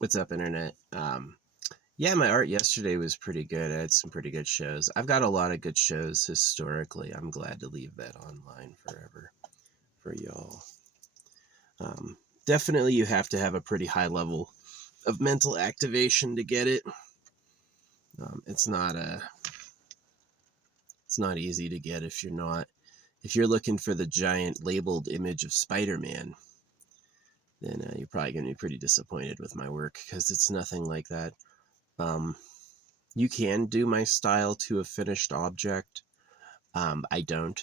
What's up, internet? Yeah, my art yesterday was pretty good. I had some pretty good shows. I've got a lot of good shows historically. I'm glad to leave that online forever for y'all. Definitely, you have to have a pretty high level of mental activation to get it. It's not easy to get if you're looking for the giant labeled image of Spider-Man. Then you're probably going to be pretty disappointed with my work because it's nothing like that. You can do my style to a finished object. I don't.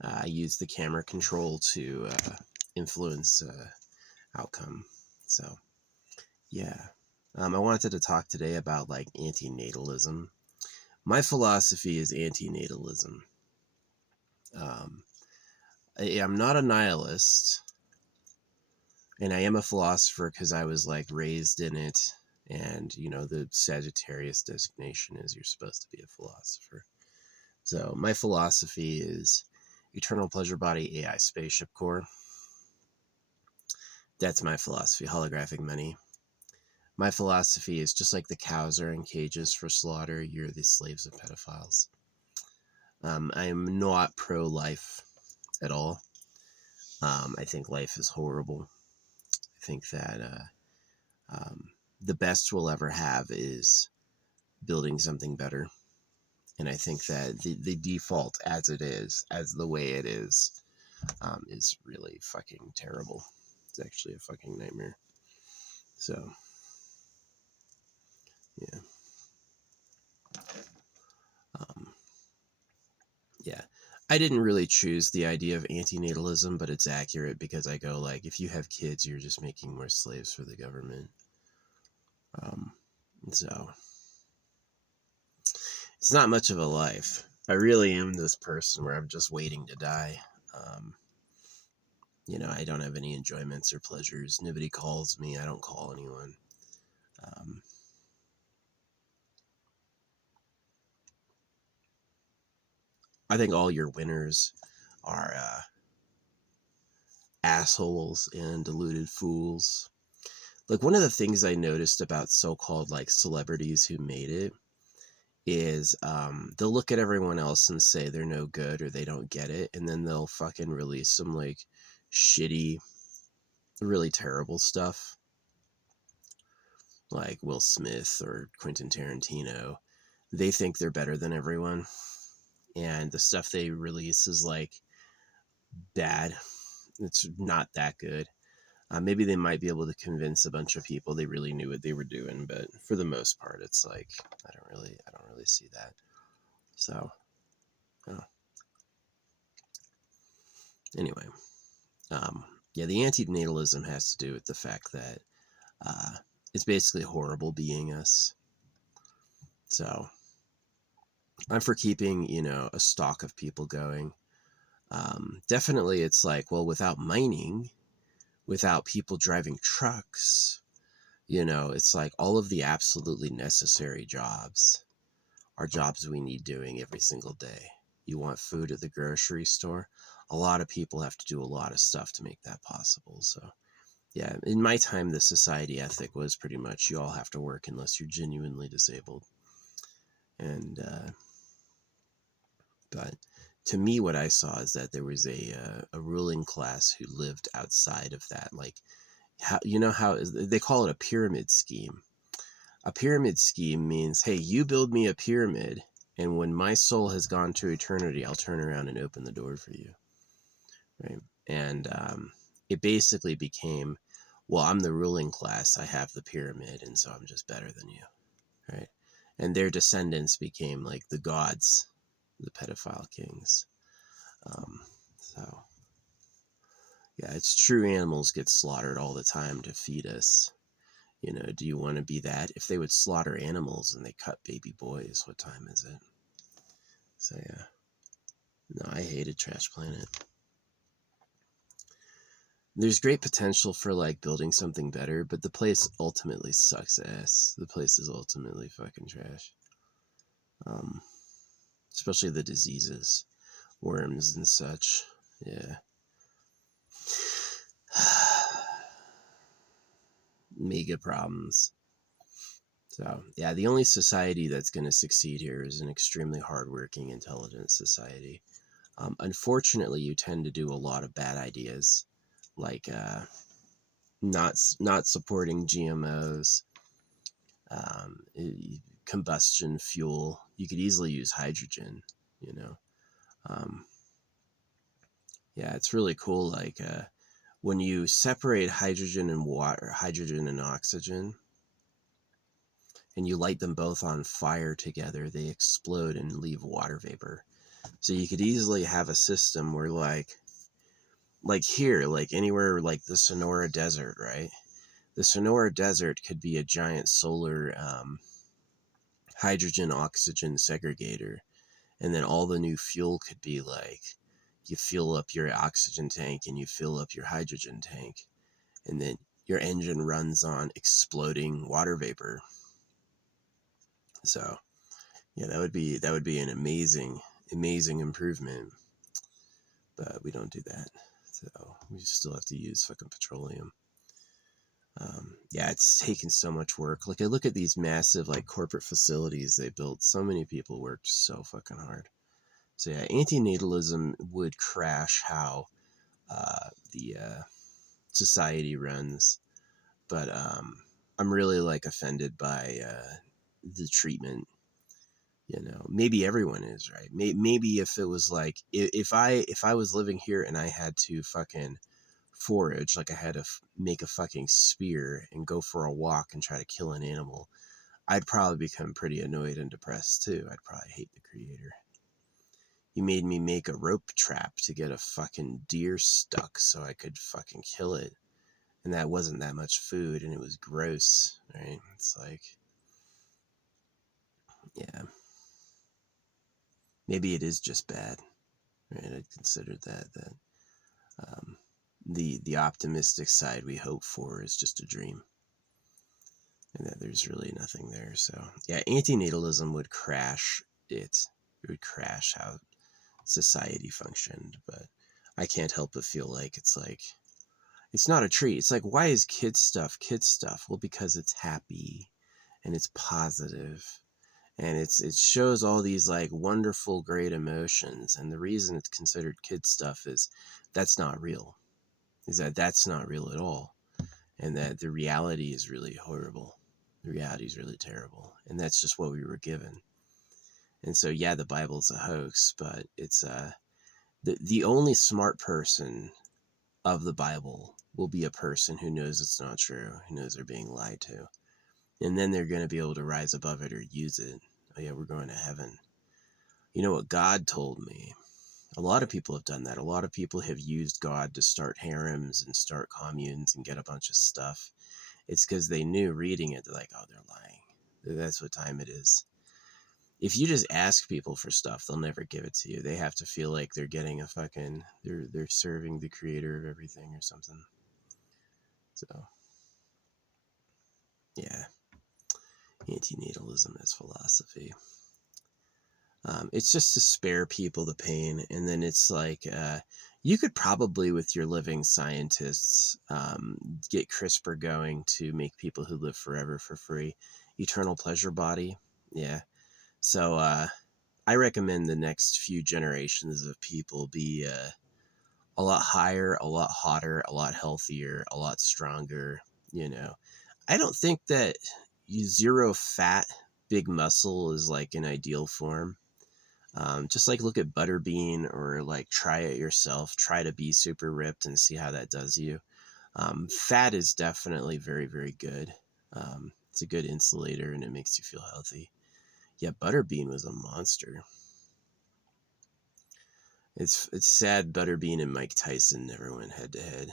I use the camera control to influence outcome. So, yeah. I wanted to talk today about like anti-natalism. My philosophy is anti-natalism. I'm not a nihilist, and I am a philosopher because I was like raised in it. And the Sagittarius designation is you're supposed to be a philosopher. So my philosophy is eternal pleasure body AI spaceship core. That's my philosophy. Holographic money. My philosophy is just like the cows are in cages for slaughter, you're the slaves of pedophiles. I am not pro-life at all. I think life is horrible. I think that the best we'll ever have is building something better. And I think that the default as the way it is really fucking terrible. It's actually a fucking nightmare. So, yeah. Yeah. I didn't really choose the idea of antinatalism, but it's accurate because I go like, if you have kids, you're just making more slaves for the government. So it's not much of a life. I really am this person where I'm just waiting to die. I don't have any enjoyments or pleasures. Nobody calls me. I don't call anyone. I think all your winners are assholes and deluded fools. Like, one of the things I noticed about so-called like celebrities who made it is they'll look at everyone else and say they're no good or they don't get it, and then they'll fucking release some like shitty, really terrible stuff like Will Smith or Quentin Tarantino. They think they're better than everyone, and the stuff they release is like bad. It's not that good. Maybe they might be able to convince a bunch of people they really knew what they were doing, but for the most part, it's like I don't really see that. So, oh. Anyway, yeah, the anti-natalism has to do with the fact that it's basically horrible being us. So, I'm for keeping a stock of people going. Definitely, it's like, well, without mining, without people driving trucks, it's like all of the absolutely necessary jobs are jobs we need doing every single day. You want food at the grocery store? A lot of people have to do a lot of stuff to make that possible. So, yeah, in my time, the society ethic was pretty much you all have to work unless you're genuinely disabled. And, but to me, what I saw is that there was a ruling class who lived outside of that. Like, how they call it a pyramid scheme. A pyramid scheme means, hey, you build me a pyramid, and when my soul has gone to eternity, I'll turn around and open the door for you. Right? And it basically became, well, I'm the ruling class, I have the pyramid, and so I'm just better than you. Right? And their descendants became like the gods, the pedophile kings. So, yeah, it's true, animals get slaughtered all the time to feed us. Do you want to be that? If they would slaughter animals and they cut baby boys, what time is it? So, yeah. No, I hated Trash Planet. There's great potential for like building something better, but the place ultimately sucks ass. The place is ultimately fucking trash. Especially the diseases, worms and such. Yeah. mega problems. So, yeah, the only society that's going to succeed here is an extremely hardworking, intelligent society. Unfortunately, you tend to do a lot of bad ideas, like not supporting GMOs, um, combustion fuel. You could easily use hydrogen, you know. Um, yeah, it's really cool. Like when you separate hydrogen and water, hydrogen and oxygen, and you light them both on fire together, they explode and leave water vapor. So you could easily have a system where like here, like anywhere like the Sonora Desert, right? The Sonora Desert could be a giant solar hydrogen oxygen segregator. And then all the new fuel could be like you fill up your oxygen tank and you fill up your hydrogen tank. And then your engine runs on exploding water vapor. So yeah, that would be an amazing improvement. But we don't do that. So we still have to use fucking petroleum. Yeah, it's taken so much work. Like I look at these massive like corporate facilities they built. So many people worked so fucking hard. So yeah, anti-natalism would crash how the society runs. But I'm really like offended by the treatment. You know, maybe everyone is, right. Maybe if it was like if I was living here and I had to fucking forage, like I had to make a fucking spear and go for a walk and try to kill an animal, I'd probably become pretty annoyed and depressed too. I'd probably hate the creator. You made me make a rope trap to get a fucking deer stuck so I could fucking kill it. And that wasn't that much food and it was gross, right? It's like, yeah, maybe it is just bad, right? I'd consider that um, the optimistic side we hope for is just a dream and that there's really nothing there. So yeah, antinatalism would crash it. It would crash how society functioned, but I can't help but feel like it's not a treat. It's like, why is kids stuff? Well, because it's happy and it's positive and it shows all these like wonderful, great emotions. And the reason it's considered kid stuff is that's not real. Is that that's not real at all, and that the reality is really horrible. The reality is really terrible, and that's just what we were given. And so, yeah, the Bible's a hoax, but it's the only smart person of the Bible will be a person who knows it's not true, who knows they're being lied to. And then they're going to be able to rise above it or use it. Oh, yeah, we're going to heaven. You know what God told me? A lot of people have done that. A lot of people have used God to start harems and start communes and get a bunch of stuff. It's because they knew reading it, they're like, oh, they're lying. That's what time it is. If you just ask people for stuff, they'll never give it to you. They have to feel like they're getting a fucking, they're serving the creator of everything or something. So, yeah, antinatalism is philosophy. It's just to spare people the pain. And then it's like, you could probably, with your living scientists, get CRISPR going to make people who live forever for free. Eternal pleasure body. Yeah. So, I recommend the next few generations of people be a lot higher, a lot hotter, a lot healthier, a lot stronger. You know, I don't think that zero fat, big muscle is like an ideal form. Just like look at Butterbean or like try it yourself. Try to be super ripped and see how that does you. Fat is definitely very, very good. It's a good insulator and it makes you feel healthy. Yeah, Butterbean was a monster. It's sad Butterbean and Mike Tyson never went head to head.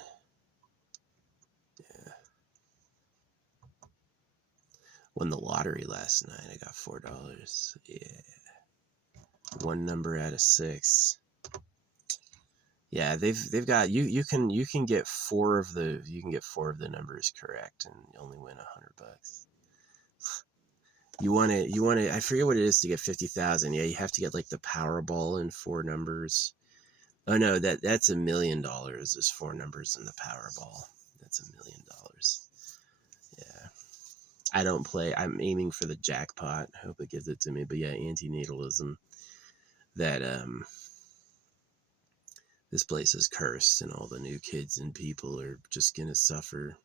Yeah. Won the lottery last night. I got $4. Yeah. One number out of 6. Yeah, they've got you can get four of the numbers correct and you only win $100. You want to I forget what it is to get 50,000. Yeah, you have to get like the Powerball in 4 numbers. Oh no, that's $1 million is 4 numbers in the Powerball. That's $1 million. Yeah. I don't play. I'm aiming for the jackpot. I hope it gives it to me. But yeah, anti-natalism. That this place is cursed, and all the new kids and people are just gonna suffer.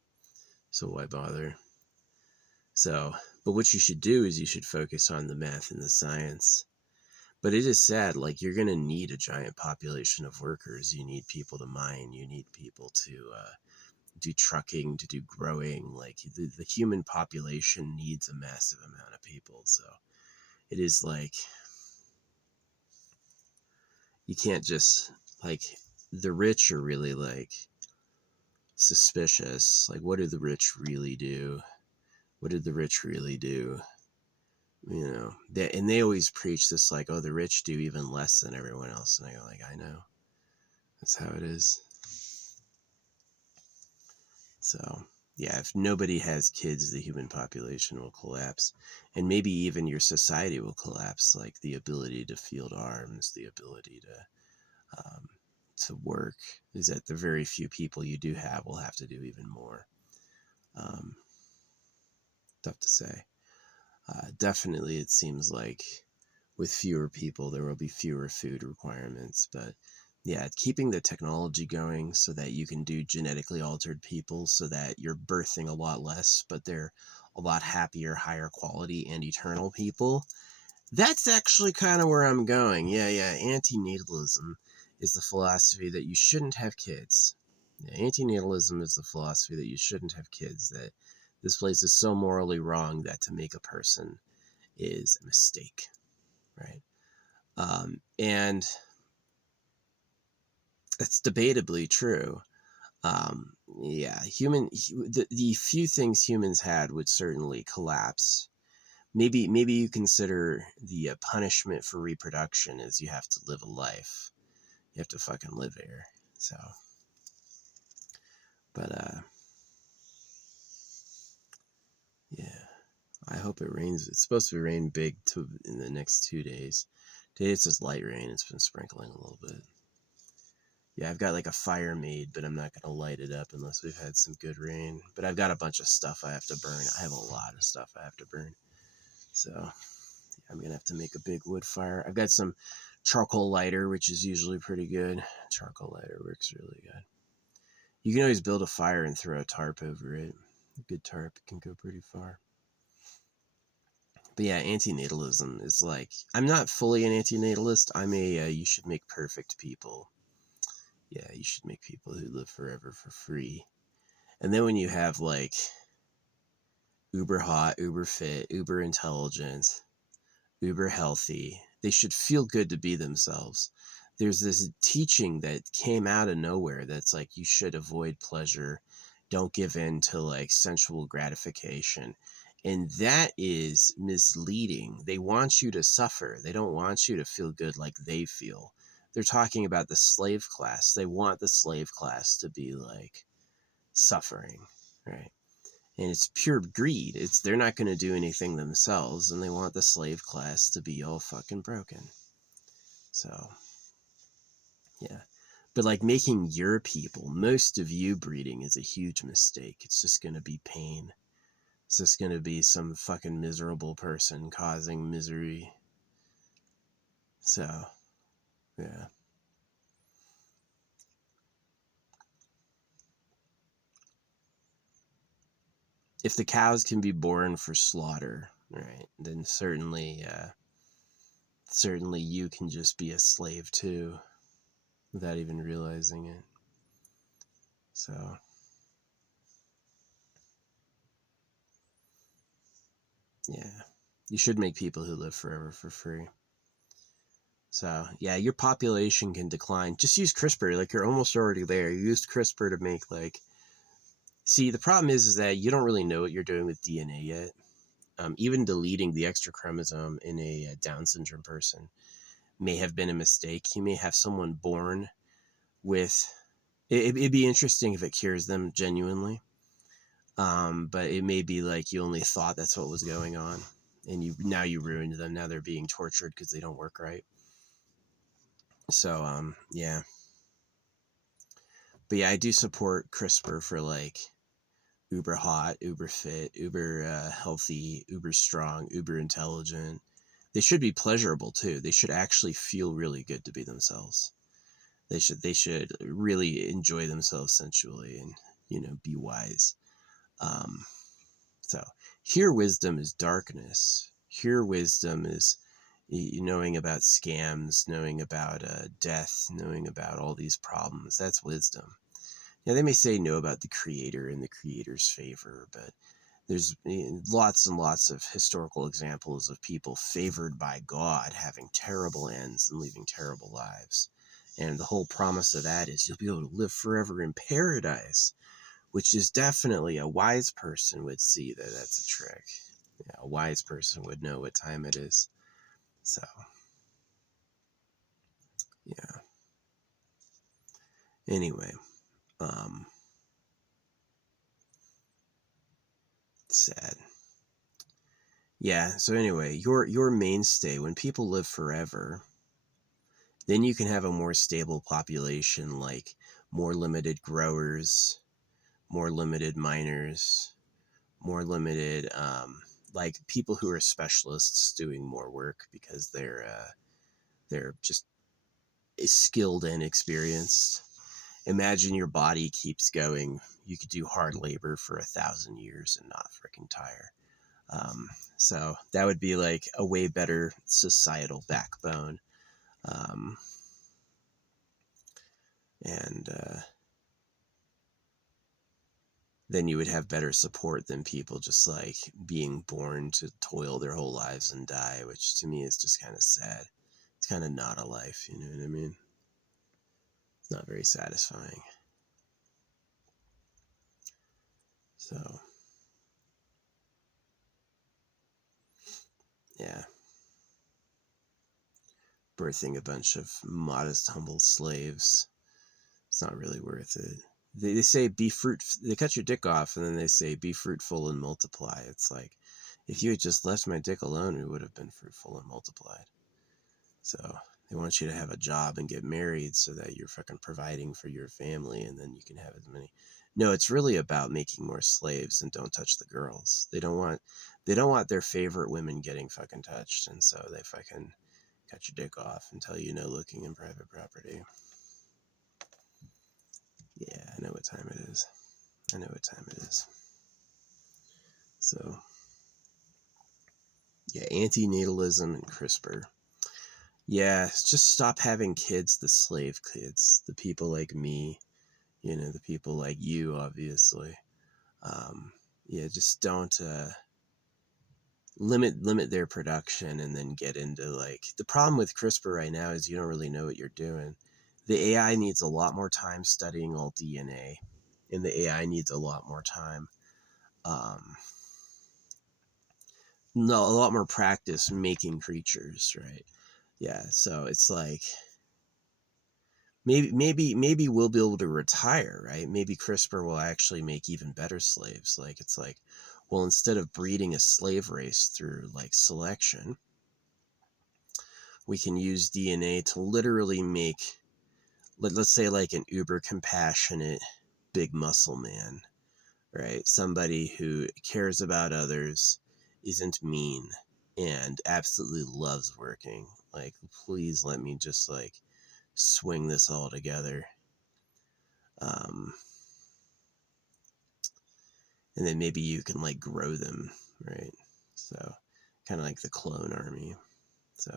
So why bother? So, but what you should do is you should focus on the math and the science. But it is sad. Like, you're gonna need a giant population of workers. You need people to mine. You need people to do trucking, to do growing. Like, the human population needs a massive amount of people. So it is like, you can't just, like, the rich are really like suspicious. Like, what do the rich really do? What did the rich really do? You know, they always preach this, like, oh, the rich do even less than everyone else. And I go, like, I know, that's how it is. So yeah, if nobody has kids, the human population will collapse, and maybe even your society will collapse. Like, the ability to field arms, the ability to work, is that the very few people you do have will have to do even more. Um, Tough to say. Definitely, it seems like with fewer people, there will be fewer food requirements. But yeah, keeping the technology going so that you can do genetically altered people so that you're birthing a lot less, but they're a lot happier, higher quality, and eternal people. That's actually kind of where I'm going. Yeah, anti-natalism is the philosophy that you shouldn't have kids. Yeah, anti-natalism is the philosophy that you shouldn't have kids, that this place is so morally wrong that to make a person is a mistake, right? And it's debatably true. Yeah, the few things humans had would certainly collapse. Maybe you consider the punishment for reproduction is you have to live a life. You have to fucking live here. So, but yeah, I hope it rains. It's supposed to rain big in the next 2 days. Today it's just light rain. It's been sprinkling a little bit. Yeah, I've got like a fire made, but I'm not gonna light it up unless we've had some good rain. But I've got a bunch of stuff I have to burn. I have a lot of stuff I have to burn. So I'm gonna have to make a big wood fire. I've got some charcoal lighter, which is usually pretty good. Charcoal lighter works really good. You can always build a fire and throw a tarp over it. A good tarp can go pretty far. But yeah, anti-natalism is like, I'm not fully an anti-natalist. I'm a you should make perfect people. Yeah, you should make people who live forever for free. And then when you have like uber hot, uber fit, uber intelligent, uber healthy, they should feel good to be themselves. There's this teaching that came out of nowhere that's like, you should avoid pleasure, don't give in to like sensual gratification. And that is misleading. They want you to suffer. They don't want you to feel good like they feel. They're talking about the slave class. They want the slave class to be like suffering, right? And it's pure greed. They're not going to do anything themselves, and they want the slave class to be all fucking broken. So yeah, but like making your people, most of you breeding is a huge mistake. It's just going to be pain. It's just going to be some fucking miserable person causing misery. So yeah. If the cows can be born for slaughter, right, then certainly you can just be a slave too without even realizing it. So yeah, you should make people who live forever for free. So yeah, your population can decline. Just use CRISPR. Like, you're almost already there. You used CRISPR to make like. See, the problem is that you don't really know what you're doing with DNA yet. Even deleting the extra chromosome in a Down syndrome person may have been a mistake. You may have someone born with. It'd be interesting if it cures them genuinely. But it may be like you only thought that's what was going on, and you ruined them. Now they're being tortured because they don't work right. So yeah. But yeah, I do support CRISPR for like uber hot, uber fit, uber healthy, uber strong, uber intelligent. They should be pleasurable too. They should actually feel really good to be themselves. They should really enjoy themselves sensually and, be wise. Um, so here wisdom is darkness. Here wisdom is knowing about scams, knowing about death, knowing about all these problems. That's wisdom. Yeah, they may say no about the creator and the creator's favor, but there's lots and lots of historical examples of people favored by God having terrible ends and living terrible lives. And the whole promise of that is you'll be able to live forever in paradise, which is definitely a wise person would see that that's a trick. Yeah, a wise person would know what time it is. So, yeah. Anyway, um, sad. Yeah, so anyway, your mainstay, when people live forever, then you can have a more stable population, like more limited growers, more limited miners, more limited, like people who are specialists doing more work because they're just skilled and experienced. Imagine your body keeps going. You could do hard labor for 1,000 years and not freaking tire. So that would be like a way better societal backbone. Um, and then you would have better support than people just like being born to toil their whole lives and die, which to me is just kind of sad. It's kind of not a life, you know what I mean? It's not very satisfying. So, yeah. Birthing a bunch of modest, humble slaves, it's not really worth it. They say be fruit. They cut your dick off, and then they say be fruitful and multiply. It's like, if you had just left my dick alone, we would have been fruitful and multiplied. So they want you to have a job and get married so that you're fucking providing for your family, and then you can have as many. No, it's really about making more slaves and don't touch the girls. They don't want their favorite women getting fucking touched, and so they fucking cut your dick off and tell you no looking in private property. Yeah, I know what time it is. I know what time it is. So, yeah, anti-natalism and CRISPR. Yeah, just stop having kids, the slave kids, the people like me, the people like you, obviously. Yeah, just don't limit their production and then get into like the problem with CRISPR right now is you don't really know what you're doing. The AI needs a lot more time studying all DNA, and the AI needs a lot more time. Um, no, a lot more practice making creatures, right? Yeah, so it's like maybe we'll be able to retire, right? Maybe CRISPR will actually make even better slaves. Like it's like, well, instead of breeding a slave race through like selection, we can use DNA to literally make, let's say, like an uber compassionate big muscle man, right? Somebody who cares about others, isn't mean, and absolutely loves working. Like, please let me just like swing this all together. Um, and then maybe you can like grow them, right? So, kind of like the clone army. So,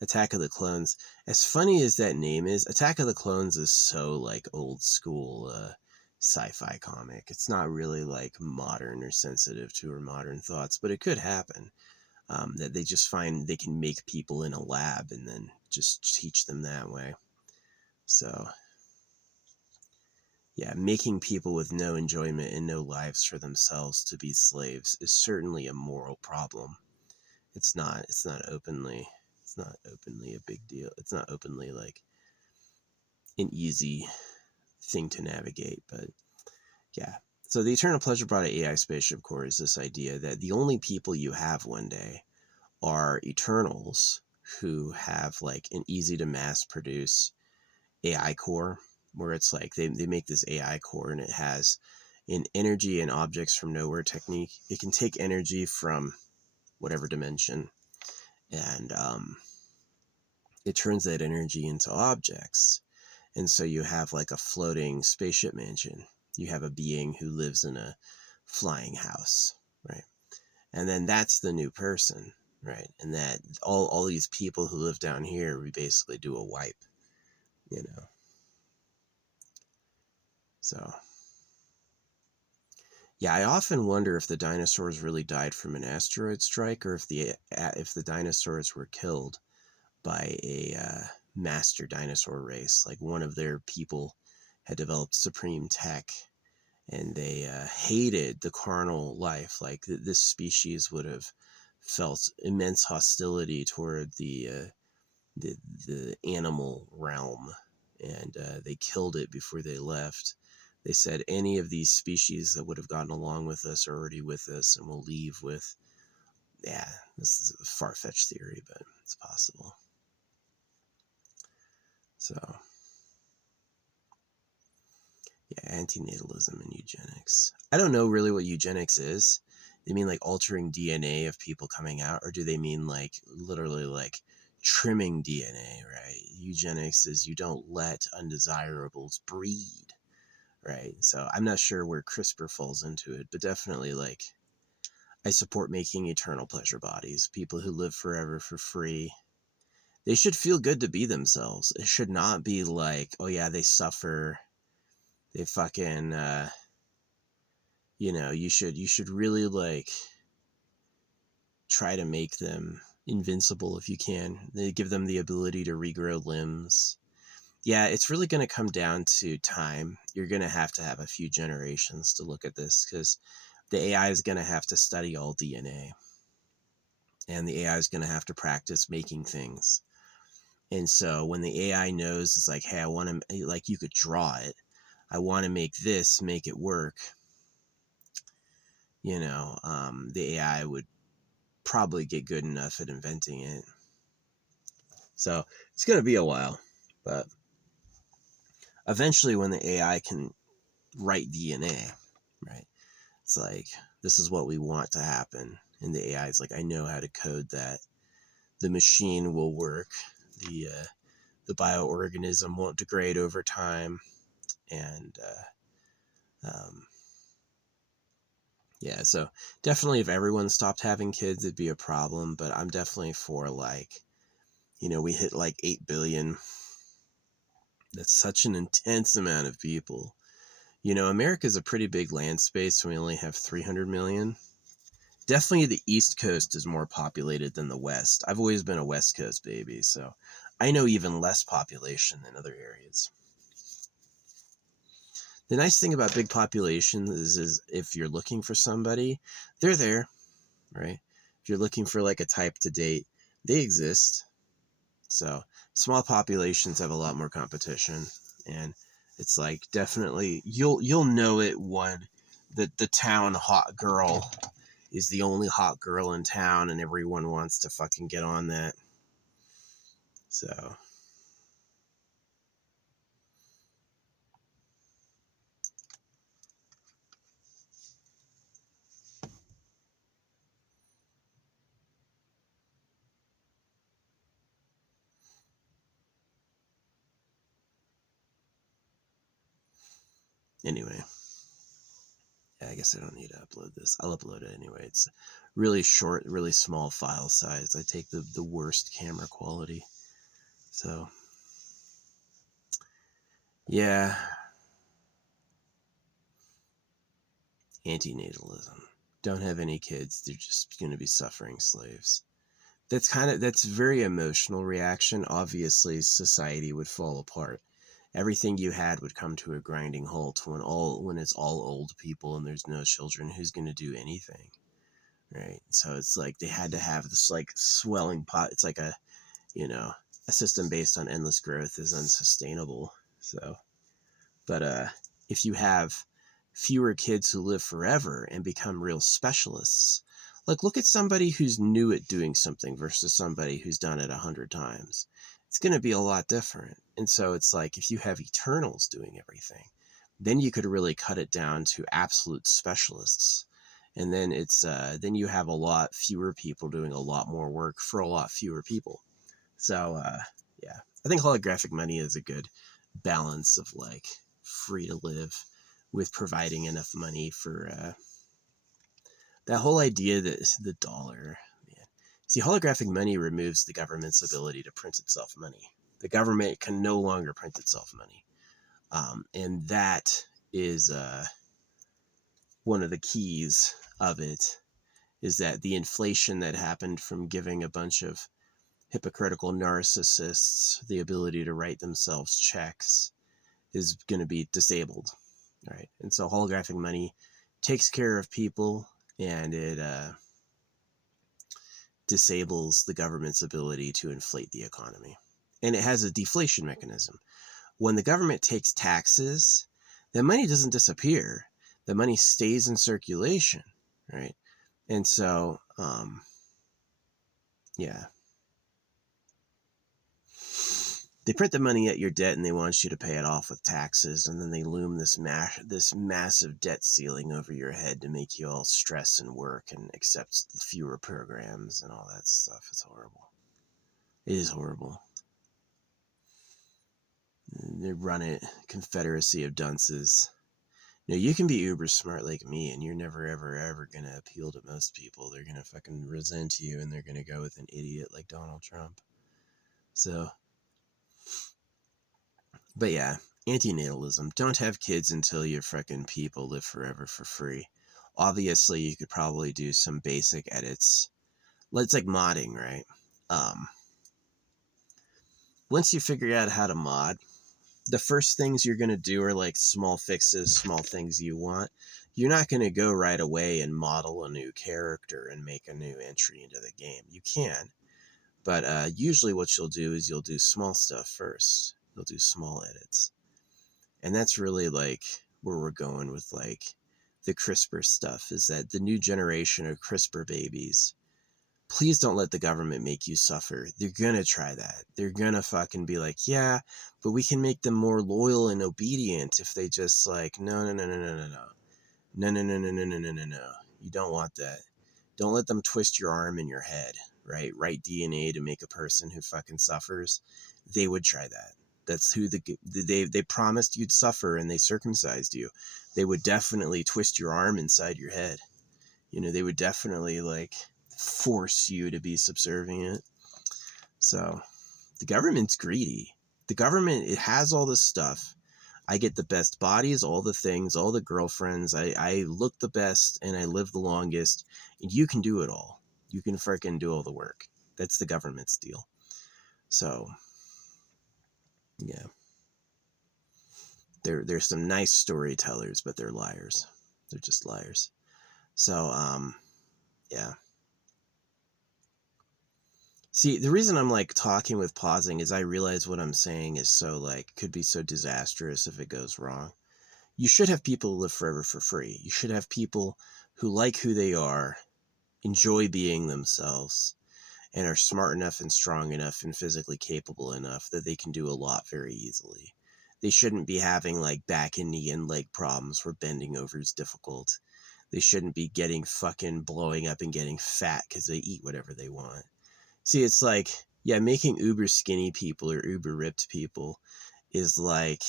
Attack of the Clones. As funny as that name is, Attack of the Clones is so like old school sci-fi comic. It's not really like modern or sensitive to our modern thoughts, but it could happen. That they just find they can make people in a lab and then just teach them that way. So, yeah, making people with no enjoyment and no lives for themselves to be slaves is certainly a moral problem. It's not. It's not openly. It's not openly a big deal. It's not openly like an easy thing to navigate. But yeah. So the Eternal Pleasure Brought AI Spaceship Core is this idea that the only people you have one day are Eternals who have like an easy to mass produce AI core, where it's like they make this AI core and it has in energy and objects from nowhere technique. It can take energy from whatever dimension, and it turns that energy into objects. And so you have like a floating spaceship mansion. You have a being who lives in a flying house, right? And then that's the new person, right? And that all these people who live down here, we basically do a wipe, you know. So yeah, I often wonder if the dinosaurs really died from an asteroid strike, or if the dinosaurs were killed by a master dinosaur race. Like one of their people had developed supreme tech, and they hated the carnal life. Like this species would have felt immense hostility toward the animal realm, and they killed it before they left. They said any of these species that would have gotten along with us are already with us and will leave with. Yeah, this is a far-fetched theory, but it's possible. So yeah, anti-natalism and eugenics. I don't know really what eugenics is. They mean like altering DNA of people coming out, or do they mean like literally like trimming DNA, right? Eugenics is you don't let undesirables breed, right? So I'm not sure where CRISPR falls into it, but definitely like I support making eternal pleasure bodies, people who live forever for free. They should feel good to be themselves. It should not be like, oh yeah, they suffer, they fucking you should really like try to make them invincible if you can. They give them the ability to regrow limbs. Yeah, it's really going to come down to time. You're going to have a few generations to look at this, because the AI is going to have to study all DNA, and the AI is going to have to practice making things. And so when the AI knows, it's like, hey, I want to, like, you could draw it, I want to make this, make it work, the AI would probably get good enough at inventing it. So it's going to be a while, but eventually when the AI can write DNA, right, it's like, this is what we want to happen. And the AI is like, I know how to code that. The machine will work. The bioorganism won't degrade over time. And yeah, so definitely if everyone stopped having kids, it'd be a problem. But I'm definitely for like, we hit like 8 billion. That's such an intense amount of people. America's a pretty big land space, and we only have 300 million. Definitely the East Coast is more populated than the West. I've always been a West Coast baby, so I know even less population than other areas. The nice thing about big populations is if you're looking for somebody, they're there, right? If you're looking for like a type to date, they exist. So small populations have a lot more competition, and it's like definitely you'll know it when the town hot girl is the only hot girl in town, and everyone wants to fucking get on that. So anyway, yeah, I guess I don't need to upload this. I'll upload it anyway. It's really short, really small file size. I take the worst camera quality. So yeah, anti-natalism. Don't have any kids. They're just going to be suffering slaves. That's very emotional reaction. Obviously, society would fall apart. Everything you had would come to a grinding halt when it's all old people and there's no children. Who's going to do anything, right? So it's like they had to have this like swelling pot. It's like a system based on endless growth is unsustainable. So, but if you have fewer kids who live forever and become real specialists, like look at somebody who's new at doing something versus somebody who's done it 100 times. It's going to be a lot different. And so it's like if you have eternals doing everything, then you could really cut it down to absolute specialists. And then then you have a lot fewer people doing a lot more work for a lot fewer people. So, yeah, I think holographic money is a good balance of like free to live with providing enough money for that whole idea that the dollar, man. See, holographic money removes the government's ability to print itself money. The government can no longer print itself money. And that is one of the keys of it, is that the inflation that happened from giving a bunch of hypocritical narcissists the ability to write themselves checks is going to be disabled, right? And so holographic money takes care of people, and it disables the government's ability to inflate the economy. And it has a deflation mechanism. When the government takes taxes, the money doesn't disappear. The money stays in circulation, right? And so, yeah. They print the money at your debt and they want you to pay it off with taxes, and then they loom this massive debt ceiling over your head to make you all stress and work and accept fewer programs and all that stuff. It's horrible. It is horrible. They run it, confederacy of dunces. You know, you can be uber smart like me, and you're never, ever going to appeal to most people. They're going to fucking resent you, and they're going to go with an idiot like Donald Trump. So, but yeah, anti-natalism. Don't have kids until your fucking people live forever for free. Obviously, you could probably do some basic edits. It's like modding, right? Once you figure out how to mod, the first things you're going to do are like small fixes, small things you want. You're not going to go right away and model a new character and make a new entry into the game. You can, but usually what you'll do is you'll do small stuff first. You'll do small edits. And that's really like where we're going with like the CRISPR stuff, is that the new generation of CRISPR babies, please don't let the government make you suffer. They're going to try that. They're going to fucking be like, yeah, but we can make them more loyal and obedient if they just like, no. You don't want that. Don't let them twist your arm in your head, right? Write DNA to make a person who fucking suffers. They would try that. That's who they promised you'd suffer, and they circumcised you. They would definitely twist your arm inside your head. You know, they would definitely like force you to be subservient. So the government's greedy. The government, it has all this stuff. I get the best bodies, all the things, all the girlfriends. I look the best and I live the longest. And you can do it all. You can freaking do all the work. That's the government's deal. So, yeah. There's some nice storytellers, but they're liars. They're just liars. So, yeah. See, the reason I'm like talking with pausing is I realize what I'm saying is so like could be so disastrous if it goes wrong. You should have people who live forever for free. You should have people who like who they are, enjoy being themselves, and are smart enough and strong enough and physically capable enough that they can do a lot very easily. They shouldn't be having like back and knee and leg problems where bending over is difficult. They shouldn't be getting fucking blowing up and getting fat because they eat whatever they want. See, it's like, yeah, making uber skinny people or uber ripped people is like,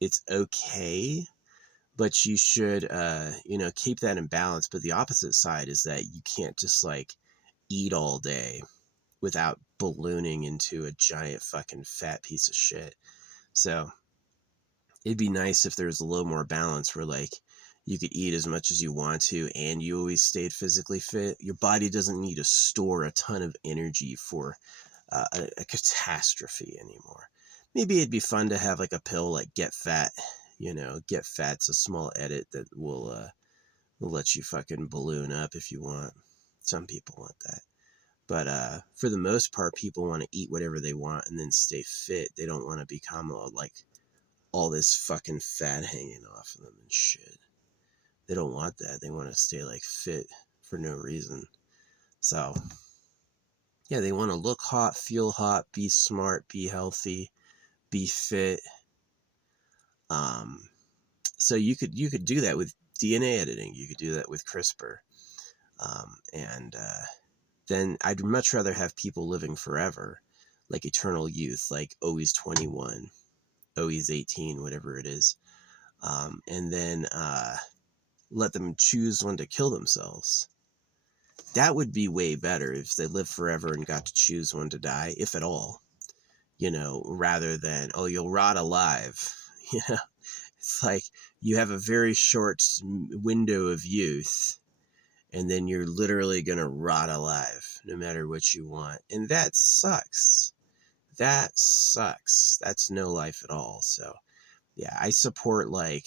it's okay, but you should, keep that in balance. But the opposite side is that you can't just like eat all day without ballooning into a giant fucking fat piece of shit. So it'd be nice if there was a little more balance where like you could eat as much as you want to and you always stayed physically fit. Your body doesn't need to store a ton of energy for a catastrophe anymore. Maybe it'd be fun to have like a pill like Get Fat. Get Fat's a small edit that will let you fucking balloon up if you want. Some people want that. But for the most part, people want to eat whatever they want and then stay fit. They don't want to become all this fucking fat hanging off of them and shit. They don't want that. They want to stay like fit for no reason. So yeah, they want to look hot, feel hot, be smart, be healthy, be fit. So you could do that with DNA editing. You could do that with CRISPR. And then I'd much rather have people living forever, like eternal youth, like always 21, always 18, whatever it is. And then let them choose when to kill themselves. That would be way better if they lived forever and got to choose when to die, if at all, rather than, oh, you'll rot alive. It's like you have a very short window of youth, and then you're literally going to rot alive no matter what you want. And that sucks. That's no life at all. So yeah, I support like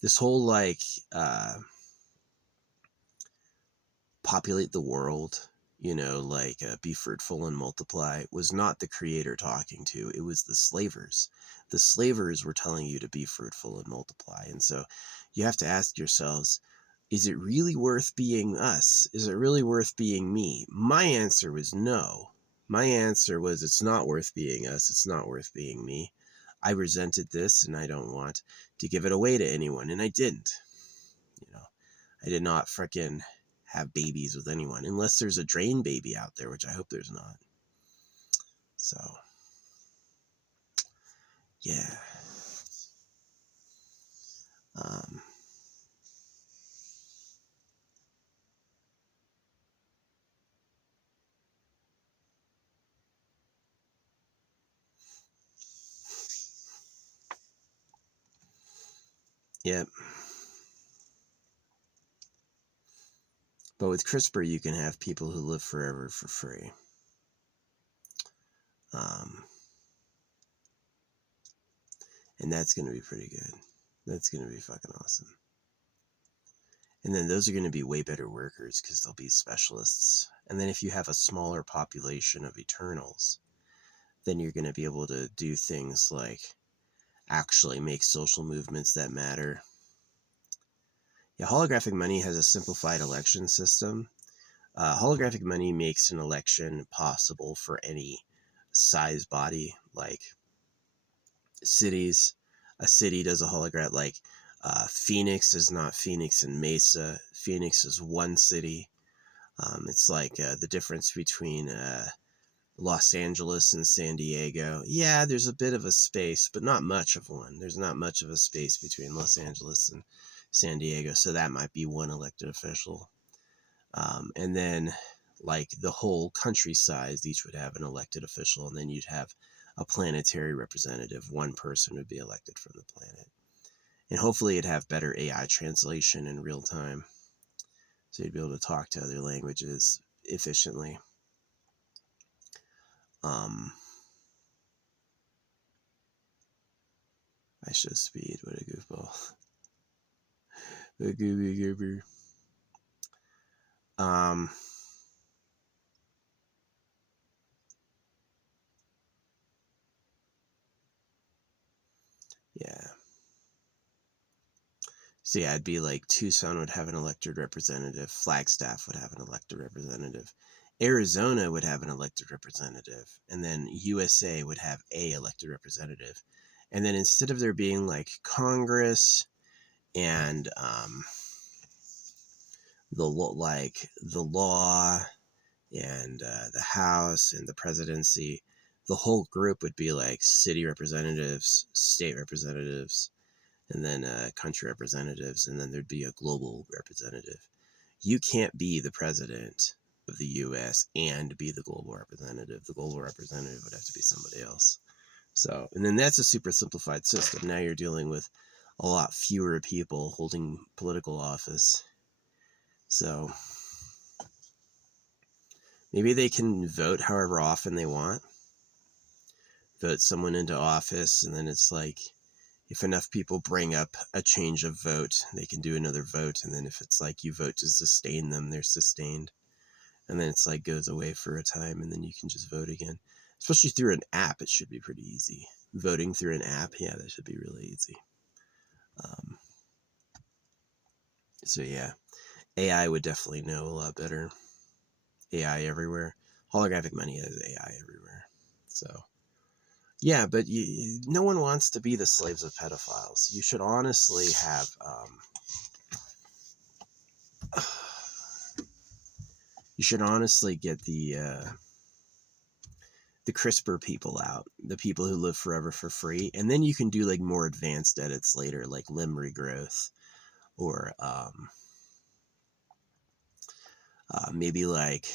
this whole populate the world, be fruitful and multiply, was not the creator talking to. It was the slavers. The slavers were telling you to be fruitful and multiply. And so you have to ask yourselves, is it really worth being us? Is it really worth being me? My answer was no. My answer was, it's not worth being us. It's not worth being me. I resented this and I don't want to give it away to anyone. And I didn't. I did not frickin' have babies with anyone, unless there's a drain baby out there, which I hope there's not. So, yeah. Yep. But with CRISPR, you can have people who live forever for free. And that's going to be pretty good. That's going to be fucking awesome. And then those are going to be way better workers because they'll be specialists. And then if you have a smaller population of Eternals, then you're going to be able to do things like actually make social movements that matter. Yeah, holographic money has a simplified election system. Holographic money makes an election possible for any size body, like cities. A city does a hologram, like Phoenix is not Phoenix and Mesa. Phoenix is one city. It's like the difference between Los Angeles and San Diego. Yeah, there's a bit of a space, but not much of one. There's not much of a space between Los Angeles and San Diego, so that might be one elected official. And then, like the whole countryside, each would have an elected official, and then you'd have a planetary representative. One person would be elected from the planet. And hopefully it'd have better AI translation in real time, so you'd be able to talk to other languages efficiently. I show speed. What a goofball. The gooby goober. Yeah. So yeah, it'd be like Tucson would have an elected representative, Flagstaff would have an elected representative, Arizona would have an elected representative, and then USA would have a elected representative. And then instead of there being like Congress and the law and the House and the presidency, the whole group would be like city representatives, state representatives, and then country representatives, and then there'd be a global representative. You can't be the president of the U.S. and be the global representative. The global representative would have to be somebody else. So, and then that's a super simplified system. Now you're dealing with a lot fewer people holding political office. So maybe they can vote however often they want. Vote someone into office, and then it's like, if enough people bring up a change of vote, they can do another vote. And then if it's like you vote to sustain them, they're sustained. And then it's like goes away for a time, and then you can just vote again. Especially through an app, it should be pretty easy. Voting through an app, yeah, that should be really easy. So yeah, AI would definitely know a lot better. AI everywhere. Holographic money has AI everywhere. So Yeah, but no one wants to be the slaves of pedophiles. You should honestly have, you should honestly get the CRISPR people out, the people who live forever for free, and then you can do like more advanced edits later, like limb regrowth, or maybe like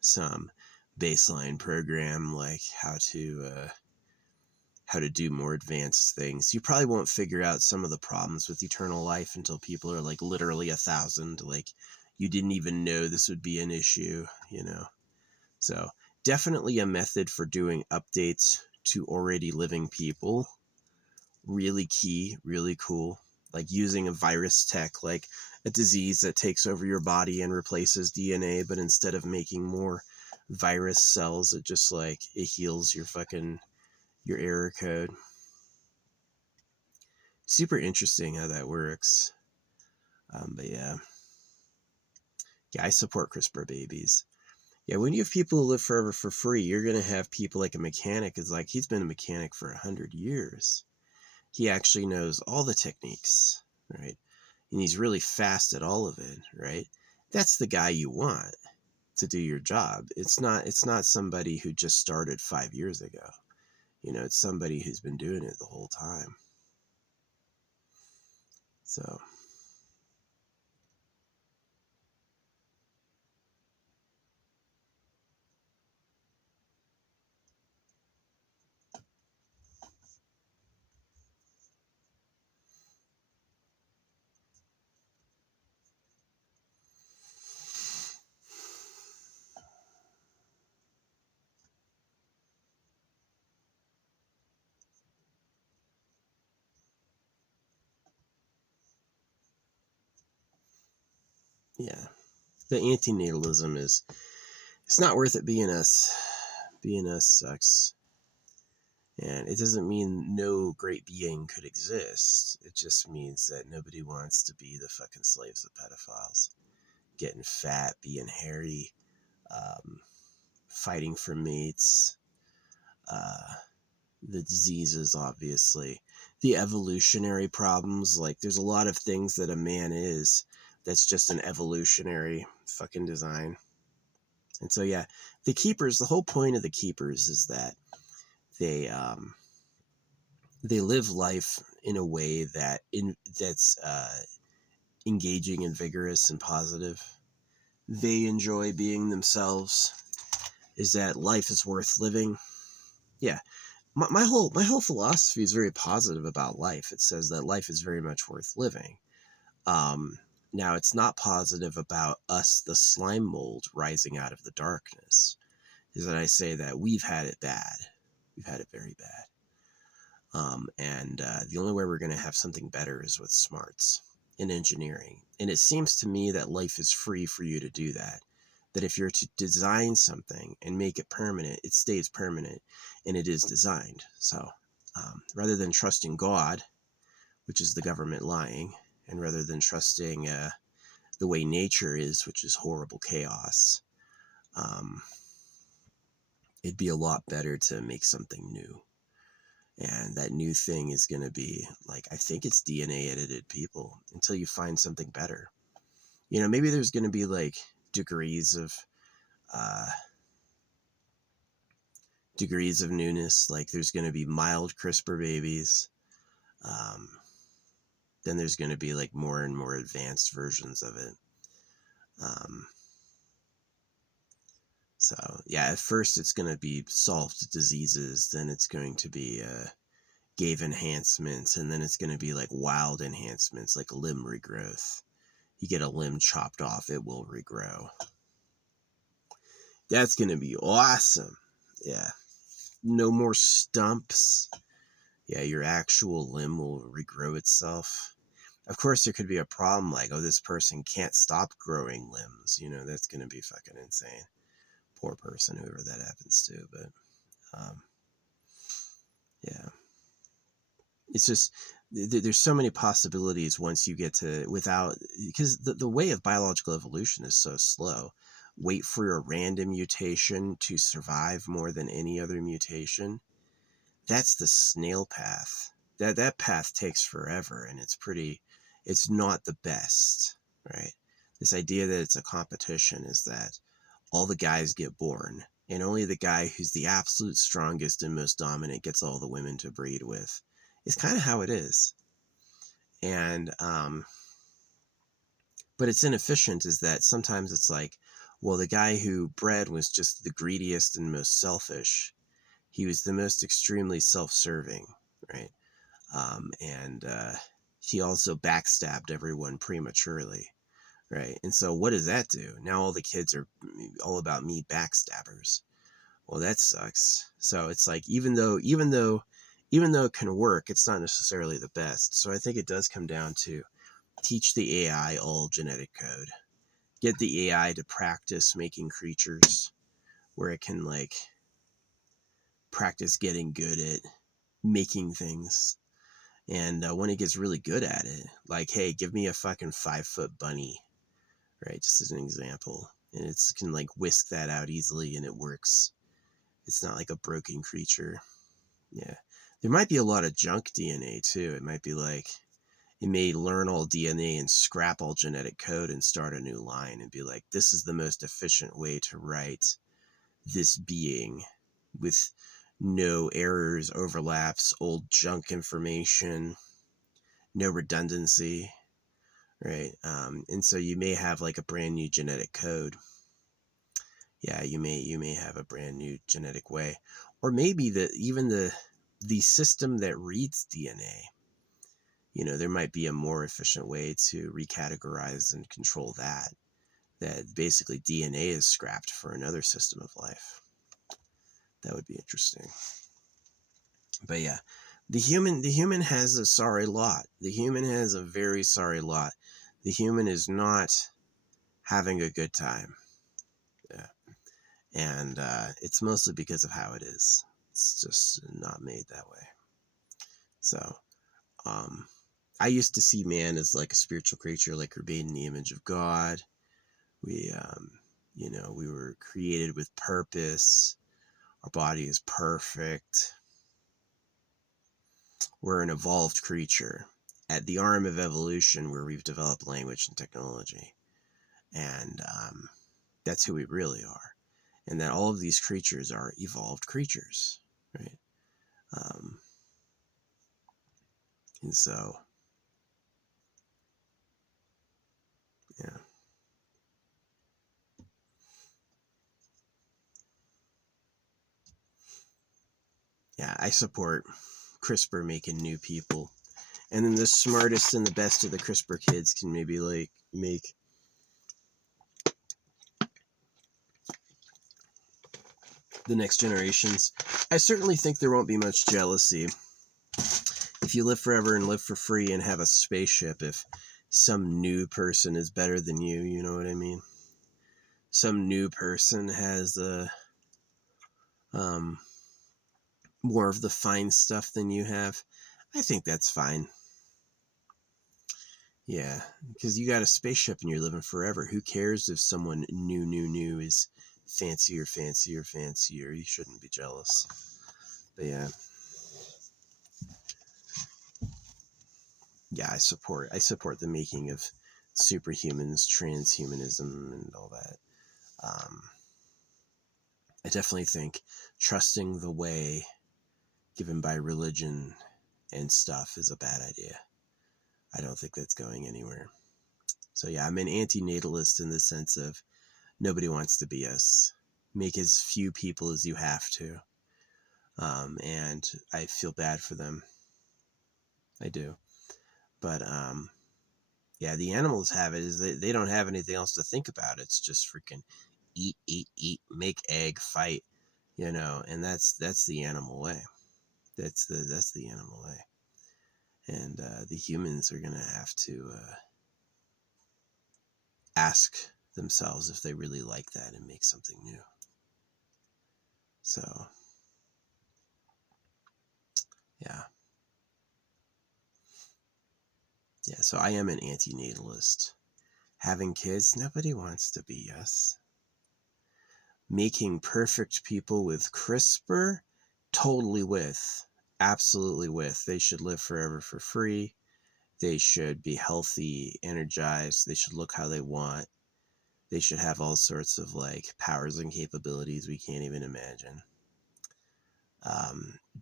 some baseline program, like how to do more advanced things. You probably won't figure out some of the problems with eternal life until people are like literally 1,000. Like you didn't even know this would be an issue, you know? So definitely a method for doing updates to already living people. Really key, really cool. Like using a virus tech, like a disease that takes over your body and replaces DNA, but instead of making more virus cells, it just like it heals your error code. Super interesting how that works. But yeah, I support CRISPR babies. Yeah, when you have people who live forever for free, you're gonna have people like a mechanic. Is like he's been a mechanic for 100 years. He actually knows all the techniques, right? And he's really fast at all of it, right? That's the guy you want to do your job. It's not somebody who just started 5 years ago. You know, it's somebody who's been doing it the whole time. So yeah, the anti-natalism is it's not worth it being us. Being us sucks. And it doesn't mean no great being could exist. It just means that nobody wants to be the fucking slaves of pedophiles. Getting fat, being hairy, um, fighting for mates, uh, the diseases, obviously, the evolutionary problems. Like, there's a lot of things that a man is that's just an evolutionary fucking design. And so, yeah, the keepers, the whole point of the keepers is that they, they live life in a way that's engaging and vigorous and positive. They enjoy being themselves. Is that life is worth living? Yeah, my whole philosophy is very positive about life. It says that life is very much worth living. Um, Now it's not positive about us, the slime mold, rising out of the darkness. Is that I say that we've had it bad. We've had it very bad. And the only way we're going to have something better is with smarts in engineering. And it seems to me that life is free for you to do that. That if you're to design something and make it permanent, it stays permanent and it is designed. So rather than trusting God, which is the government lying, and rather than trusting the way nature is, which is horrible chaos, um, it'd be a lot better to make something new. And that new thing is going to be like, I think it's DNA edited people until you find something better. You know, maybe there's going to be like uh, degrees of newness. Like there's going to be mild CRISPR babies. Um, then there's going to be like more and more advanced versions of it. Um, so yeah, at first it's going to be solved diseases. Then it's going to be, gave enhancements, and then it's going to be like wild enhancements, like limb regrowth. You get a limb chopped off, it will regrow. That's going to be awesome. Yeah. No more stumps. Yeah, your actual limb will regrow itself. Of course, there could be a problem like, oh, this person can't stop growing limbs. You know, that's going to be fucking insane. Poor person, whoever that happens to. But, yeah. It's just, there's so many possibilities once you get to, without, because the way of biological evolution is so slow. Wait for a random mutation to survive more than any other mutation. that's the snail path. That path takes forever, and it's not the best, right? This idea that it's a competition is that all the guys get born, and only the guy who's the absolute strongest and most dominant gets all the women to breed with. It's kind of how it is. And but it's inefficient is that sometimes it's like, well, the guy who bred was just the greediest and most selfish. He was the most extremely self-serving, right? And he also backstabbed everyone prematurely, right? And so what does that do? Now all the kids are all about me backstabbers. Well, that sucks. So it's like, even though it can work, it's not necessarily the best. So I think it does come down to teach the AI all genetic code. Get the AI to practice making creatures where it can like practice getting good at making things. And when it gets really good at it, like, hey, give me a fucking 5-foot bunny, right? Just as an example. And it can like whisk that out easily and it works. It's not like a broken creature. Yeah. There might be a lot of junk DNA too. It might be like, it may learn all DNA and scrap all genetic code and start a new line and be like, this is the most efficient way to write this being with no errors, overlaps, old junk information, no redundancy, right? And so you may have like a brand new genetic code. Yeah, you may have a brand new genetic way, or maybe even the system that reads DNA. You know, there might be a more efficient way to recategorize and control that basically DNA is scrapped for another system of life. That would be interesting. But yeah, the human has a sorry lot. The human has a very sorry lot. The human is not having a good time. Yeah. And it's mostly because of how it is. It's just not made that way. So, I used to see man as like a spiritual creature, like we're made in the image of God. We, we were created with purpose. Our body is perfect. We're an evolved creature at the arm of evolution where we've developed language and technology. And that's who we really are. And that all of these creatures are evolved creatures, right? And so, yeah. Yeah, I support CRISPR making new people. And then the smartest and the best of the CRISPR kids can maybe like make the next generations. I certainly think there won't be much jealousy if you live forever and live for free and have a spaceship. If some new person is better than you know what I mean? Some new person has more of the fine stuff than you have. I think that's fine. Yeah, because you got a spaceship and you're living forever. Who cares if someone new is fancier? You shouldn't be jealous. But yeah. Yeah, I support the making of superhumans, transhumanism, and all that. I definitely think trusting the way given by religion and stuff is a bad idea. I don't think that's going anywhere. So yeah, I'm an anti-natalist in the sense of nobody wants to be us. Make as few people as you have to. And I feel bad for them. I do. But yeah, the animals have it is they don't have anything else to think about. It's just freaking eat, make egg, fight, and that's the animal way. That's the animal way. And the humans are gonna have to ask themselves if they really like that and make something new. So yeah. Yeah, so I am an anti-natalist. Having kids, nobody wants to be us. Making perfect people with CRISPR, totally with. absolutely with. They should live forever for free. They should be healthy, energized. They should look how they want. They should have all sorts of like powers and capabilities we can't even imagine.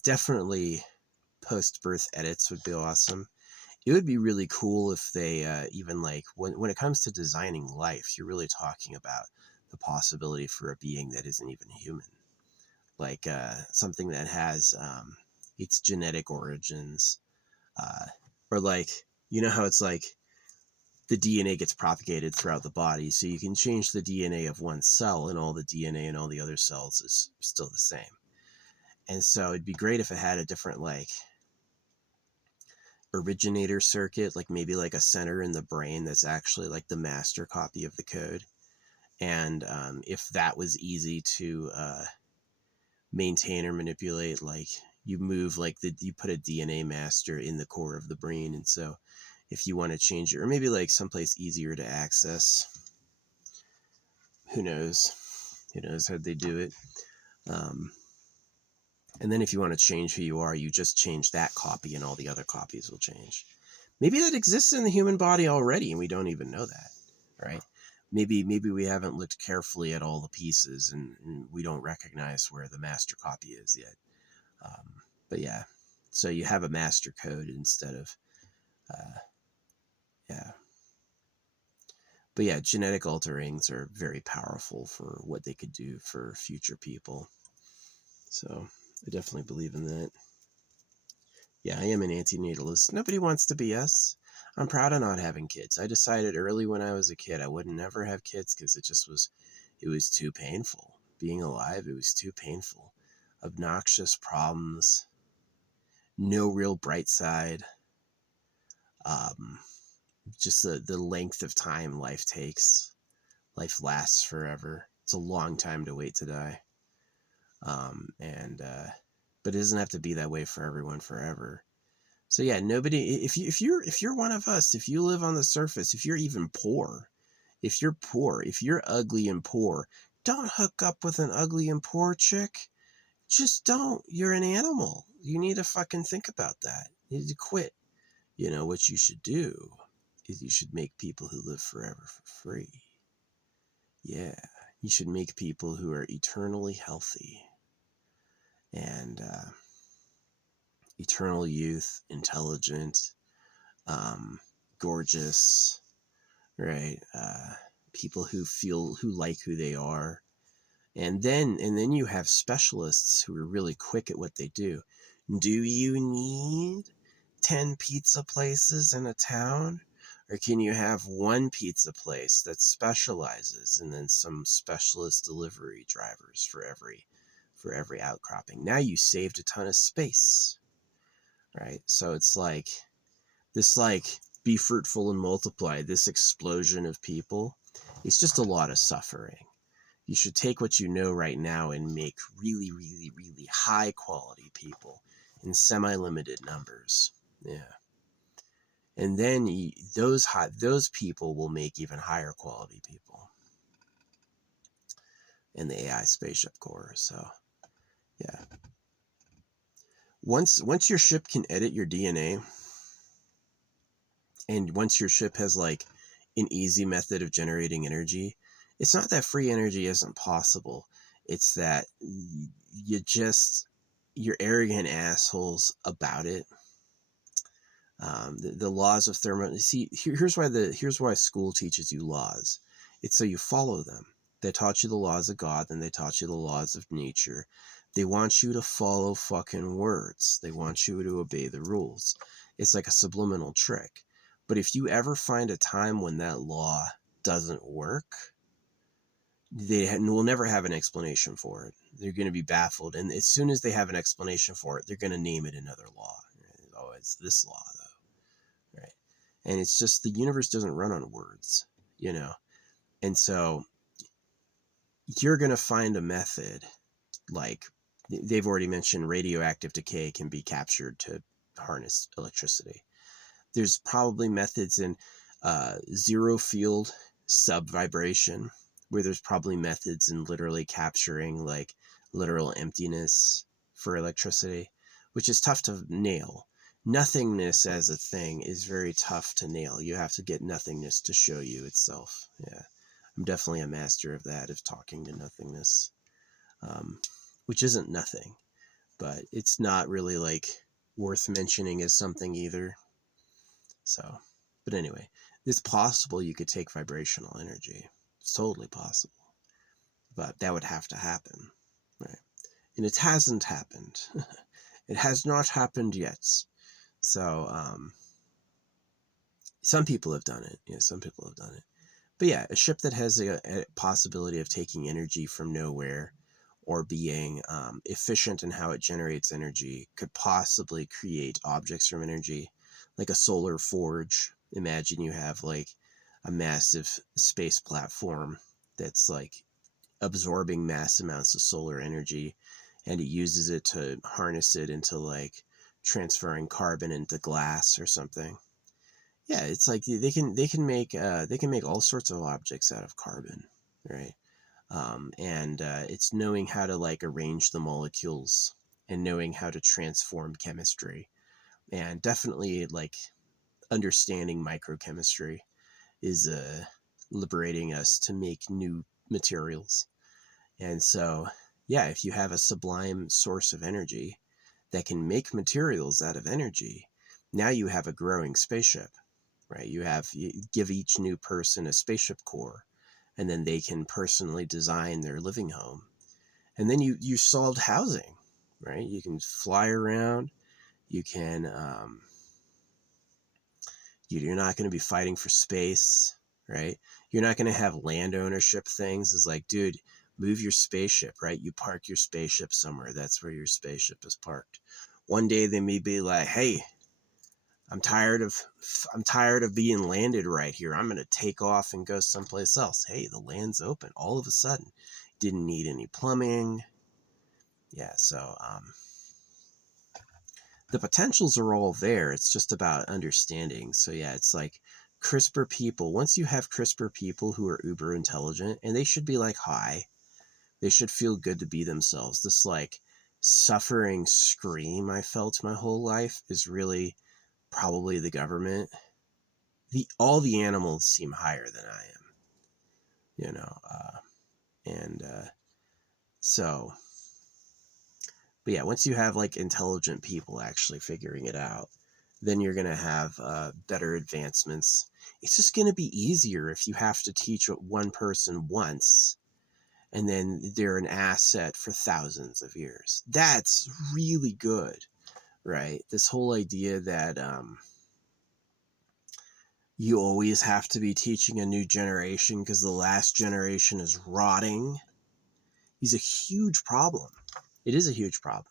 Definitely post-birth edits would be awesome. It would be really cool if they even like when it comes to designing life, you're really talking about the possibility for a being that isn't even human, like something that has its genetic origins, uh, or like how it's like the DNA gets propagated throughout the body, so you can change the DNA of one cell, and all the DNA in all the other cells is still the same. And so it'd be great if it had a different like originator circuit, like maybe like a center in the brain that's actually like the master copy of the code. And if that was easy to maintain or manipulate, like you move like you put a DNA master in the core of the brain, and so if you want to change it, or maybe like someplace easier to access, who knows how they do it. And then if you want to change who you are, you just change that copy and all the other copies will change. Maybe that exists in the human body already and we don't even know that, right? Maybe we haven't looked carefully at all the pieces and we don't recognize where the master copy is yet. But yeah, so you have a master code instead of, yeah. But yeah, genetic alterings are very powerful for what they could do for future people. So I definitely believe in that. Yeah, I am an anti-natalist. Nobody wants to be us. I'm proud of not having kids. I decided early when I was a kid I would never have kids because it was too painful. Being alive, it was too painful. Obnoxious problems, no real bright side. Um, just the length of time life takes. Life lasts forever. It's a long time to wait to die. But it doesn't have to be that way for everyone forever. So yeah, nobody. If you're one of us, if you live on the surface, if you're even poor, if you're ugly and poor, don't hook up with an ugly and poor chick. Just don't. You're an animal. You need to fucking think about that. You need to quit. What you should do is you should make people who live forever for free. Yeah, you should make people who are eternally healthy and eternal youth, intelligent, gorgeous, right? People who like who they are. And then you have specialists who are really quick at what they do. Do you need 10 pizza places in a town? Or can you have one pizza place that specializes and then some specialist delivery drivers for every outcropping? Now you saved a ton of space, right? So it's like this be fruitful and multiply, this explosion of people. It's just a lot of suffering. You should take what you know right now and make really, really, really high quality people in semi-limited numbers. Yeah. And then those people will make even higher quality people in the AI spaceship core. So yeah. Once your ship can edit your DNA, and once your ship has like an easy method of generating energy, it's not that free energy isn't possible. It's that you're arrogant assholes about it. The laws of see, here's why school teaches you laws. It's so you follow them. They taught you the laws of God, then they taught you the laws of nature. They want you to follow fucking words. They want you to obey the rules. It's like a subliminal trick. But if you ever find a time when that law doesn't work, they will never have an explanation for it. They're going to be baffled. And as soon as they have an explanation for it, they're going to name it another law. Oh, it's this law, though. Right. And it's just the universe doesn't run on words, And so you're going to find a method like they've already mentioned radioactive decay can be captured to harness electricity. There's probably methods in zero field subvibration, where there's probably methods in literally capturing like literal emptiness for electricity, which is tough to nail. Nothingness as a thing is very tough to nail. You have to get nothingness to show you itself. Yeah, I'm definitely a master of that, of talking to nothingness, which isn't nothing, but it's not really like worth mentioning as something either. So, but anyway, it's possible you could take vibrational energy. It's totally possible, but that would have to happen, right? And it hasn't happened. It has not happened yet. So, some people have done it. Yeah, some people have done it. But yeah, a ship that has a possibility of taking energy from nowhere, or being efficient in how it generates energy, could possibly create objects from energy, like a solar forge. Imagine you have like a massive space platform that's like absorbing mass amounts of solar energy, and it uses it to harness it into like transferring carbon into glass or something. Yeah, it's like they can make all sorts of objects out of carbon, right? And it's knowing how to like arrange the molecules and knowing how to transform chemistry, and definitely like understanding microchemistry is liberating us to make new materials. And so, yeah, if you have a sublime source of energy that can make materials out of energy, now you have a growing spaceship, right? You give each new person a spaceship core, and then they can personally design their living home. And then you solved housing, right? You can fly around. You can, you're not going to be fighting for space, right? You're not going to have land ownership things. It's like, dude, move your spaceship, right? You park your spaceship somewhere. That's where your spaceship is parked. One day they may be like, hey, I'm tired of being landed right here. I'm going to take off and go someplace else. Hey, the land's open all of a sudden. Didn't need any plumbing. Yeah, so the potentials are all there. It's just about understanding. So yeah, it's like CRISPR people. Once you have CRISPR people who are uber intelligent, and they should be like high, they should feel good to be themselves. This like suffering scream I felt my whole life is really probably the government. All the animals seem higher than I am, you know, and so, but yeah, once you have like intelligent people actually figuring it out, then you're going to have better advancements. It's just going to be easier if you have to teach one person once, and then they're an asset for thousands of years. That's really good, right? This whole idea that you always have to be teaching a new generation because the last generation is rotting is a huge problem. It is a huge problem.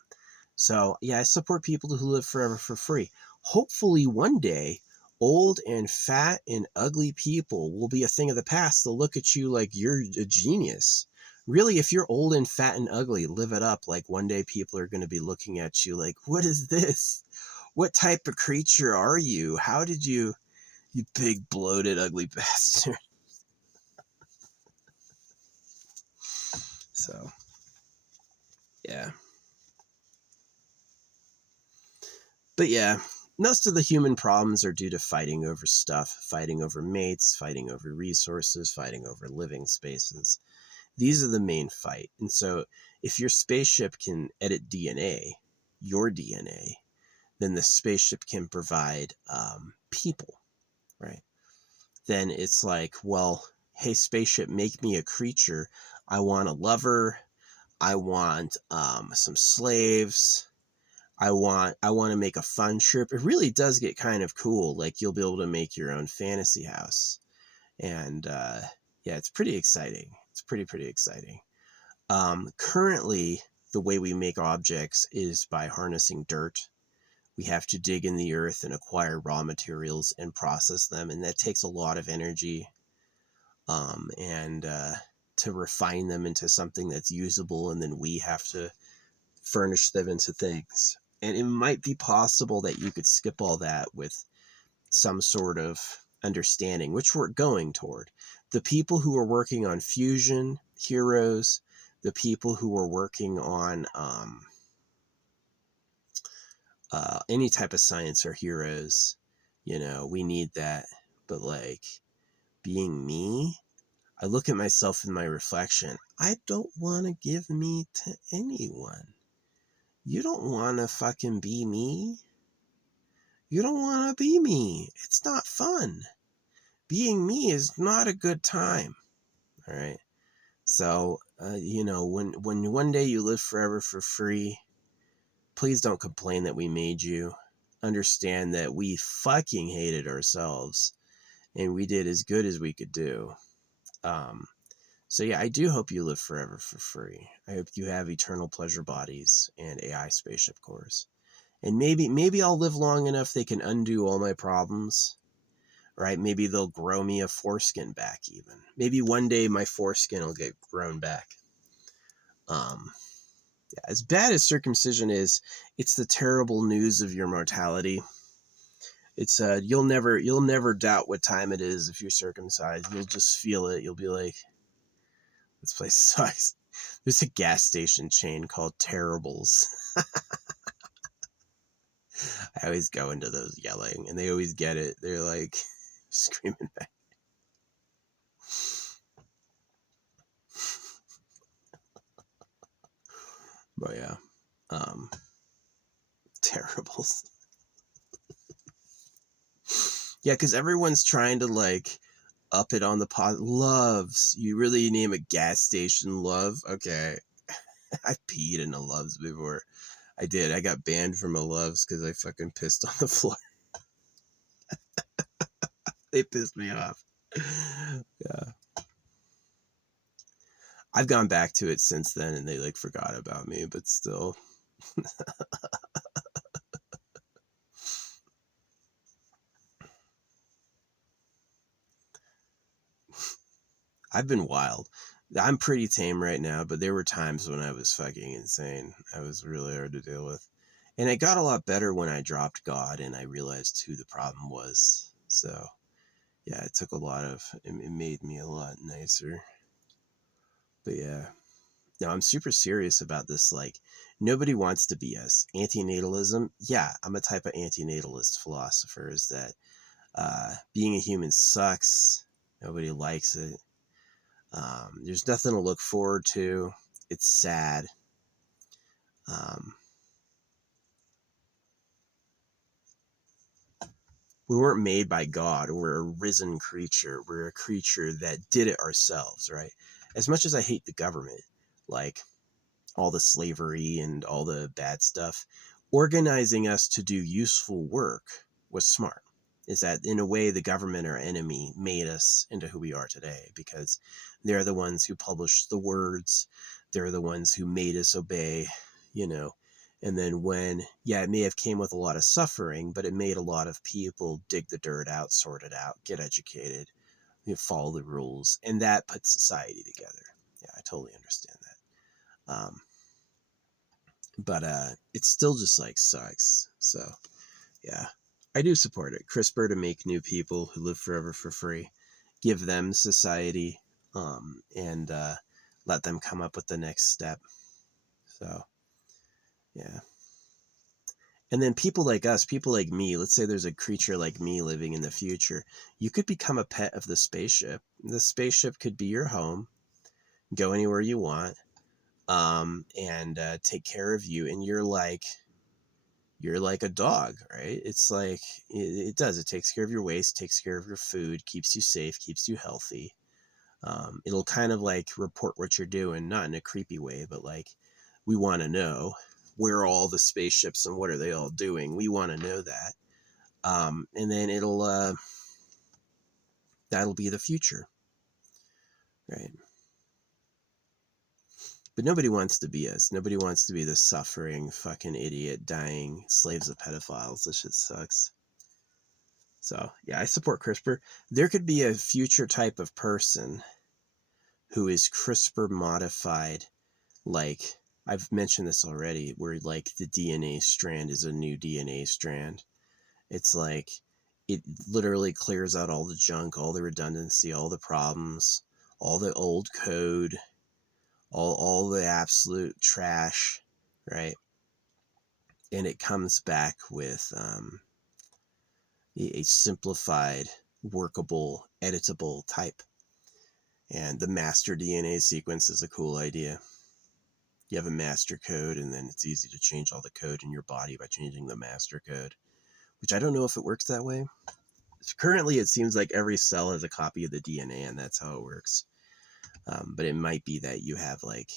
So, yeah, I support people who live forever for free. Hopefully, one day, old and fat and ugly people will be a thing of the past. They'll look at you like you're a genius. Really, if you're old and fat and ugly, live it up. Like one day people are going to be looking at you like, what is this? What type of creature are you? How did you big, bloated, ugly bastard? So, yeah. But yeah, most of the human problems are due to fighting over stuff, fighting over mates, fighting over resources, fighting over living spaces. These are the main fight. And so if your spaceship can edit DNA, your DNA, then the spaceship can provide people, right? Then it's like, well, hey, spaceship, make me a creature. I want a lover. I want some slaves. I want to make a fun trip. It really does get kind of cool. Like you'll be able to make your own fantasy house. And yeah, it's pretty exciting. It's pretty exciting. Currently, the way we make objects is by harnessing dirt. We have to dig in the earth and acquire raw materials and process them. And that takes a lot of energy. And to refine them into something that's usable. And then we have to furnish them into things. And it might be possible that you could skip all that with some sort of understanding, which we're going toward. The people who are working on fusion, heroes, the people who are working on Any type of science are heroes. We need that. But like being me, I look at myself in my reflection. I don't want to give me to anyone. You don't want to fucking be me. You don't want to be me. It's not fun. Being me is not a good time. All right. So, when one day you live forever for free, please don't complain that we made you. Understand that we fucking hated ourselves and we did as good as we could do. So yeah, I do hope you live forever for free. I hope you have eternal pleasure bodies and AI spaceship cores. And maybe I'll live long enough they can undo all my problems. Right? Maybe they'll grow me a foreskin back even. Maybe one day my foreskin will get grown back. Yeah, as bad as circumcision is, it's the terrible news of your mortality. It's you'll never doubt what time it is if you're circumcised. You'll just feel it. You'll be like, this place sucks. There's a gas station chain called Terribles. I always go into those yelling, and they always get it. They're like screaming back. But yeah, Terribles. Yeah, because everyone's trying to like up it on the pot. Loves. You really name a gas station Love? Okay. I peed in a Loves before. I did. I got banned from a Loves because I fucking pissed on the floor. They pissed me off. Yeah. I've gone back to it since then and they like forgot about me, but still. I've been wild. I'm pretty tame right now, but there were times when I was fucking insane. I was really hard to deal with. And it got a lot better when I dropped God and I realized who the problem was. So, yeah, it took it made me a lot nicer. But yeah, no, I'm super serious about this. Like, nobody wants to be us. Anti-natalism, yeah, I'm a type of anti-natalist philosopher, is that being a human sucks. Nobody likes it. There's nothing to look forward to. It's sad. Um, we weren't made by God. We're a risen creature. We're a creature that did it ourselves, right? As much as I hate the government, like all the slavery and all the bad stuff, organizing us to do useful work was smart. Is that in a way the government, our enemy, made us into who we are today because they're the ones who published the words. They're the ones who made us obey, you know. And then it may have came with a lot of suffering, but it made a lot of people dig the dirt out, sort it out, get educated, follow the rules. And that put society together. Yeah, I totally understand that. But it still just like sucks. So yeah, I do support it. CRISPR to make new people who live forever for free, give them society, and let them come up with the next step. So yeah. And then people like us, people like me, let's say there's a creature like me living in the future, you could become a pet of the spaceship. The spaceship could be your home, go anywhere you want, and take care of you. And you're like a dog, right? It's like, it does. It takes care of your waste, takes care of your food, keeps you safe, keeps you healthy. It'll kind of like report what you're doing, not in a creepy way, but like, we want to know where are all the spaceships and what are they all doing. We want to know that. And then that'll be the future, right? But nobody wants to be us. Nobody wants to be the suffering fucking idiot dying slaves of pedophiles. This shit sucks. So yeah, I support CRISPR. There could be a future type of person who is CRISPR modified, like I've mentioned this already, where like the DNA strand is a new DNA strand. It's like it literally clears out all the junk, all the redundancy, all the problems, all the old code, all the absolute trash, right? and it comes back with a simplified, workable, editable type. And the master DNA sequence is a cool idea. You have a master code, and then it's easy to change all the code in your body by changing the master code, which I don't know if it works that way. Currently, it seems like every cell has a copy of the DNA, and that's how it works. But it might be that you have like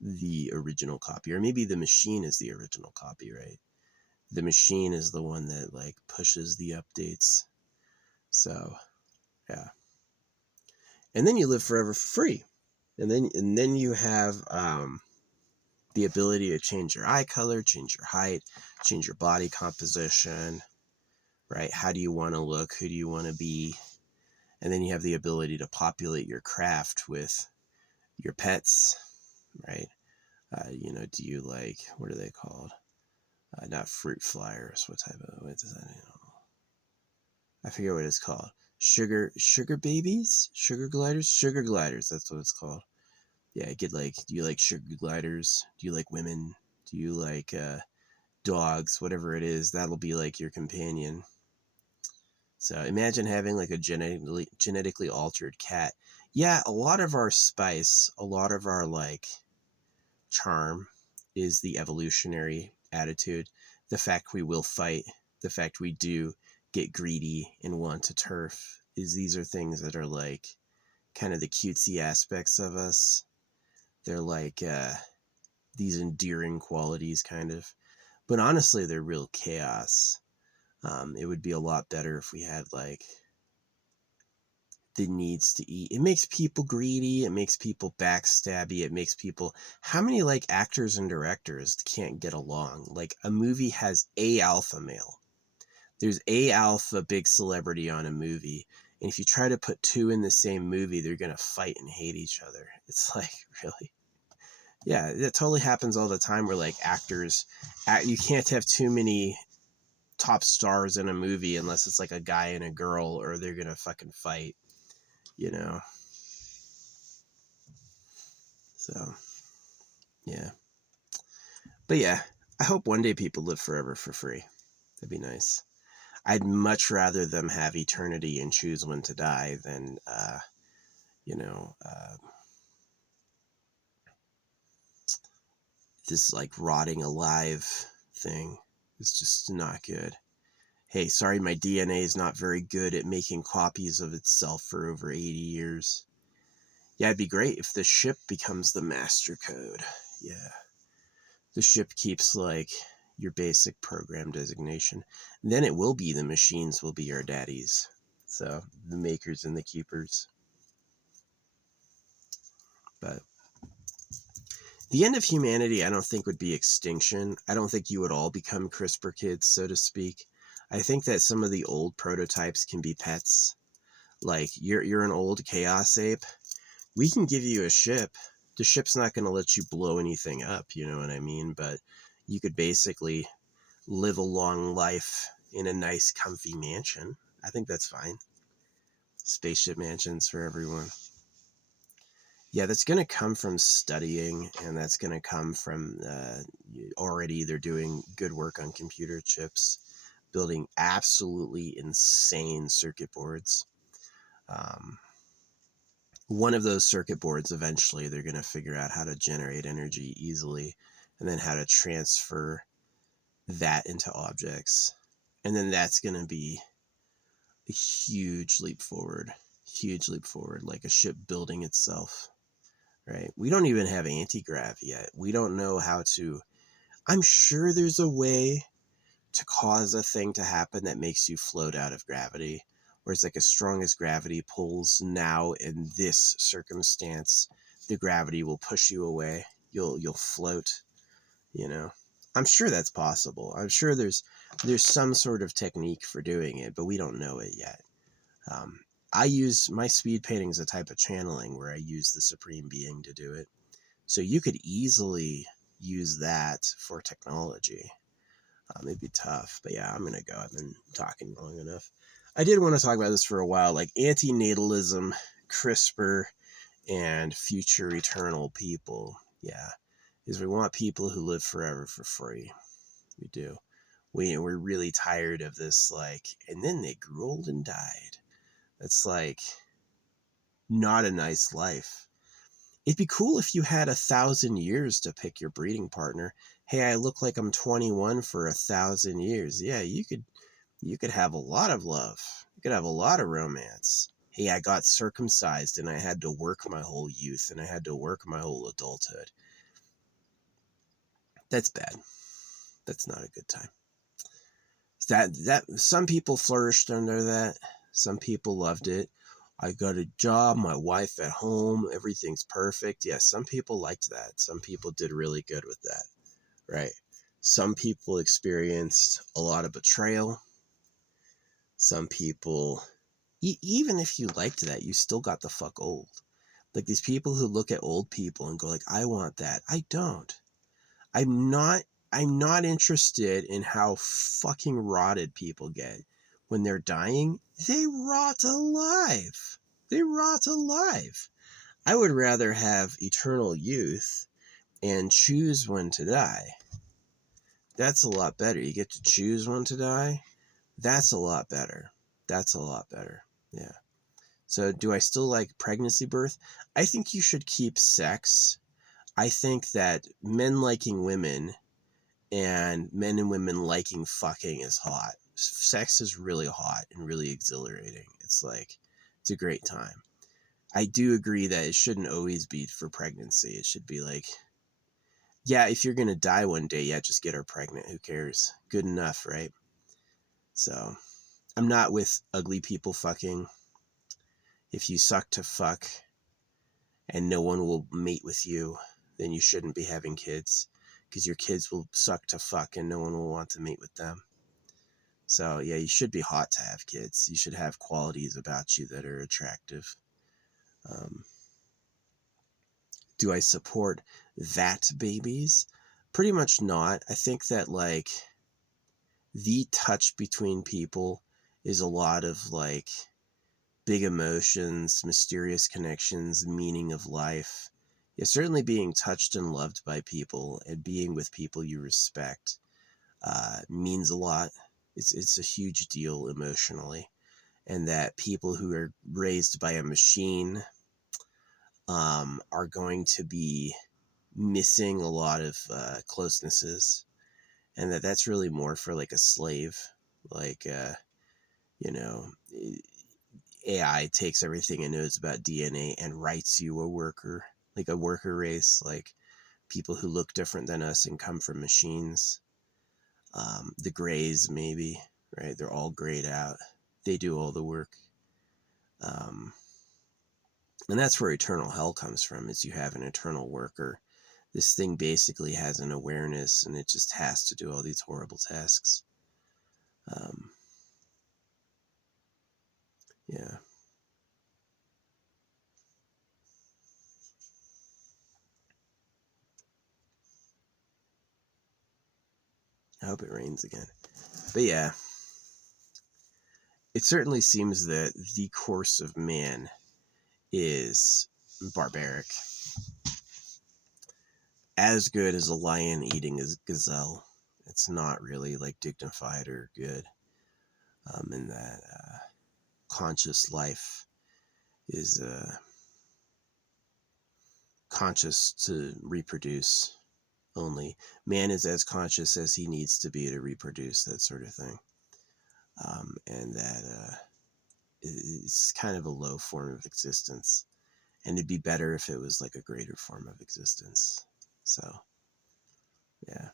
the original copy, or maybe the machine is the original copy, right? The machine is the one that like pushes the updates. So, yeah. And then you live forever for free. And then you have the ability to change your eye color, change your height, change your body composition, right? How do you want to look? Who do you want to be? And then you have the ability to populate your craft with your pets, right? Do you like, what are they called? Not fruit flyers. What does that mean? I forget what it's called. Sugar babies? Sugar gliders. That's what it's called. Yeah, do you like sugar gliders? Do you like women? Do you like dogs? Whatever it is, that'll be like your companion. So imagine having like a genetically altered cat. Yeah, a lot of our spice, a lot of our like charm is the evolutionary attitude. The fact we will fight, the fact we do get greedy and want to turf, is these are things that are like kind of the cutesy aspects of us. They're like these endearing qualities, kind of. But honestly, they're real chaos. It would be a lot better if we had like the needs to eat. It makes people greedy. It makes people backstabby. It makes people. How many like actors and directors can't get along? Like a movie has a alpha male. There's a alpha big celebrity on a movie. And if you try to put two in the same movie, they're going to fight and hate each other. It's like, really? Yeah, it totally happens all the time where like actors, you can't have too many top stars in a movie unless it's like a guy and a girl, or they're going to fucking fight, you know? So, yeah. But yeah, I hope one day people live forever for free. That'd be nice. I'd much rather them have eternity and choose when to die than, this like rotting alive thing. It's just not good. Hey, sorry, my DNA is not very good at making copies of itself for over 80 years. Yeah, it'd be great if the ship becomes the master code. Yeah. The ship keeps like your basic program designation. Then it will be the machines will be our daddies. So the makers and the keepers. But the end of humanity, I don't think would be extinction. I don't think you would all become CRISPR kids, so to speak. I think that some of the old prototypes can be pets. Like you're an old chaos ape. We can give you a ship. The ship's not going to let you blow anything up, you know what I mean? But you could basically live a long life in a nice, comfy mansion. I think that's fine. Spaceship mansions for everyone. Yeah, that's going to come from studying, and that's going to come from already they're doing good work on computer chips, building absolutely insane circuit boards. One of those circuit boards, eventually, they're going to figure out how to generate energy easily, and then how to transfer that into objects. And then that's going to be a huge leap forward, like a ship building itself, right? We don't even have anti-grav yet. We don't know how to, I'm sure there's a way to cause a thing to happen that makes you float out of gravity, where it's like as strong as gravity pulls now in this circumstance, the gravity will push you away. You'll float, you know. I'm sure that's possible. I'm sure there's some sort of technique for doing it, but we don't know it yet. I use my speed painting as a type of channeling where I use the Supreme Being to do it. So you could easily use that for technology. It'd be tough, but yeah, I'm going to go. I've been talking long enough. I did want to talk about this for a while, like anti-natalism, CRISPR, and future eternal people. Yeah, is we want people who live forever for free. We do. We're really tired of this, like, and then they grew old and died. It's like not a nice life. It'd be cool if you had 1,000 years to pick your breeding partner. Hey, I look like I'm 21 for 1,000 years. Yeah, you could have a lot of love. You could have a lot of romance. Hey, I got circumcised and I had to work my whole youth and I had to work my whole adulthood. That's bad. That's not a good time. That some people flourished under that. Some people loved it. I got a job, my wife at home, everything's perfect. Yeah, some people liked that. Some people did really good with that, right? Some people experienced a lot of betrayal. Some people, even if you liked that, you still got the fuck old. Like these people who look at old people and go like, I want that. I don't. I'm not interested in how fucking rotted people get. When they're dying, they rot alive. They rot alive. I would rather have eternal youth and choose when to die. That's a lot better. You get to choose when to die. That's a lot better. That's a lot better. Yeah. So do I still like pregnancy birth? I think you should keep sex. I think that men liking women and men and women liking fucking is hot. Sex is really hot and really exhilarating. It's like, it's a great time. I do agree that it shouldn't always be for pregnancy. It should be like, yeah, if you're going to die one day, yeah, just get her pregnant. Who cares? Good enough, right? So I'm not with ugly people fucking. If you suck to fuck and no one will mate with you, then you shouldn't be having kids, because your kids will suck to fuck and no one will want to mate with them. So yeah, you should be hot to have kids. You should have qualities about you that are attractive. Do I support that babies? Pretty much not. I think that like the touch between people is a lot of like big emotions, mysterious connections, meaning of life. Yeah, certainly being touched and loved by people and being with people you respect means a lot. It's a huge deal emotionally. And that people who are raised by a machine are going to be missing a lot of closenesses, and that's really more for like a slave. Like, you know, AI takes everything it knows about DNA and writes you a worker, like a worker race, like people who look different than us and come from machines. The grays, maybe, right? They're all grayed out. They do all the work. And that's where eternal hell comes from, is you have an eternal worker. This thing basically has an awareness and it just has to do all these horrible tasks. Yeah. I hope it rains again. But yeah, it certainly seems that the course of man is barbaric. As good as a lion eating a gazelle. It's not really like dignified or good. In that conscious life is conscious to reproduce only. Man is as conscious as he needs to be to reproduce, that sort of thing. And that is kind of a low form of existence. And it'd be better if it was like a greater form of existence. So, yeah.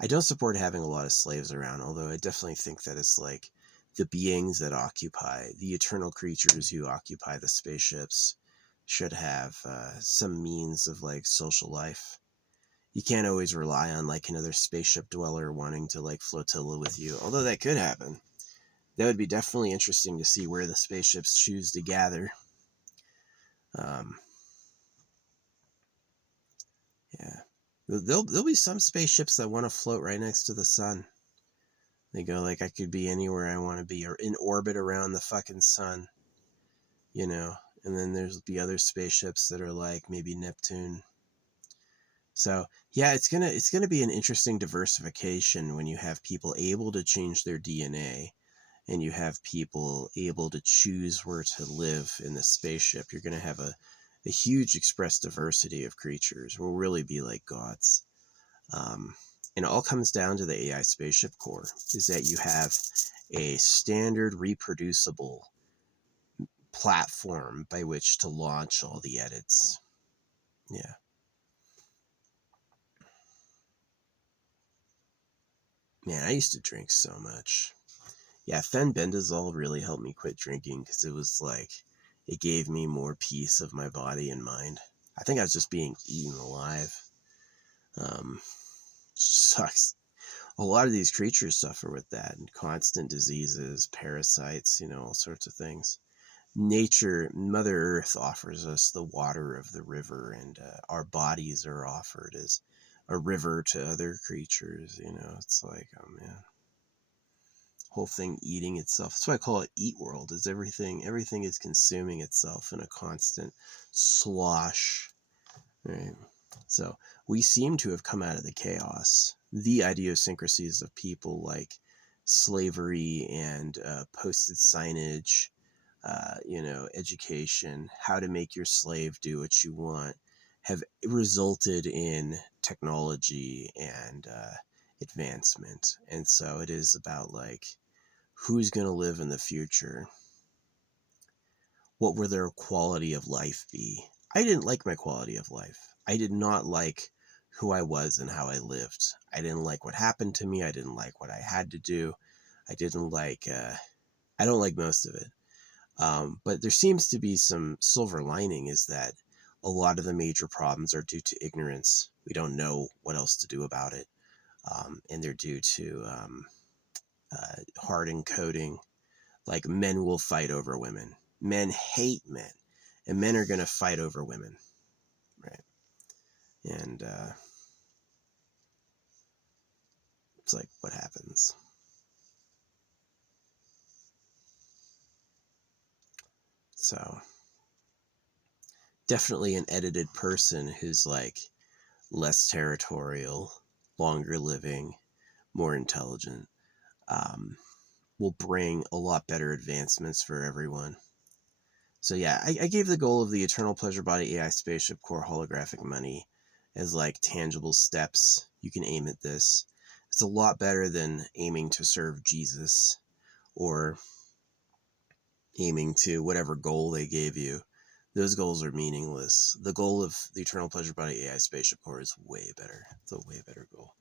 I don't support having a lot of slaves around, although I definitely think that it's like the beings that occupy, the eternal creatures who occupy the spaceships should have some means of like social life. You can't always rely on like another spaceship dweller wanting to like flotilla with you, although that could happen. That would be definitely interesting to see where the spaceships choose to gather. Yeah. There'll be some spaceships that want to float right next to the sun. They go like, I could be anywhere I want to be, or in orbit around the fucking sun, And then there's be other spaceships that are like maybe Neptune. So yeah, it's gonna be an interesting diversification when you have people able to change their DNA and you have people able to choose where to live in the spaceship. You're gonna have a huge express diversity of creatures. We'll really be like gods. Um, and it all comes down to the AI spaceship core, is that you have a standard reproducible platform by which to launch all the edits. Yeah. Man, I used to drink so much. Yeah, fenbendazole really helped me quit drinking because it was like, it gave me more peace of my body and mind. I think I was just being eaten alive. Um, sucks. A lot of these creatures suffer with that, and constant diseases, parasites, all sorts of things. Nature, Mother Earth offers us the water of the river, and our bodies are offered as a river to other creatures. It's like, oh man, whole thing eating itself. That's why I call it eat world. Is everything is consuming itself in a constant slosh, right? So we seem to have come out of the chaos, the idiosyncrasies of people like slavery and posted signage, education, how to make your slave do what you want, have resulted in technology and advancement. And so it is about like, who's going to live in the future? What will their quality of life be? I didn't like my quality of life. I did not like who I was and how I lived. I didn't like what happened to me. I didn't like what I had to do. I didn't like, I don't like most of it. But there seems to be some silver lining, is that a lot of the major problems are due to ignorance. We don't know what else to do about it. And they're due to hard encoding. Like, men will fight over women. Men hate men. And men are going to fight over women. Right. And it's like, what happens? So definitely an edited person who's like less territorial, longer living, more intelligent, will bring a lot better advancements for everyone. So yeah, I gave the goal of the Eternal Pleasure Body AI Spaceship Core holographic money as like tangible steps. You can aim at this. It's a lot better than aiming to serve Jesus or aiming to whatever goal they gave you. Those goals are meaningless. The goal of the Eternal Pleasure Body AI Spaceship Core is way better. It's a way better goal.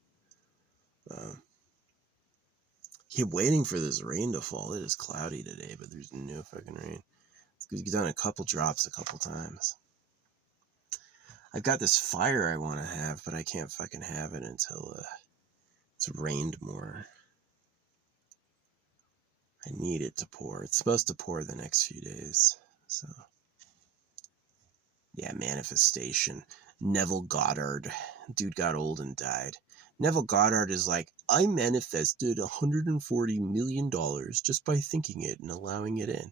Keep waiting for this rain to fall. It is cloudy today, but there's no fucking rain. It's done a couple drops a couple times. I've got this fire I want to have, but I can't fucking have it until it's rained more. I need it to pour. It's supposed to pour the next few days. So, yeah, manifestation. Neville Goddard. Dude got old and died. Neville Goddard is like, I manifested $140 million just by thinking it and allowing it in.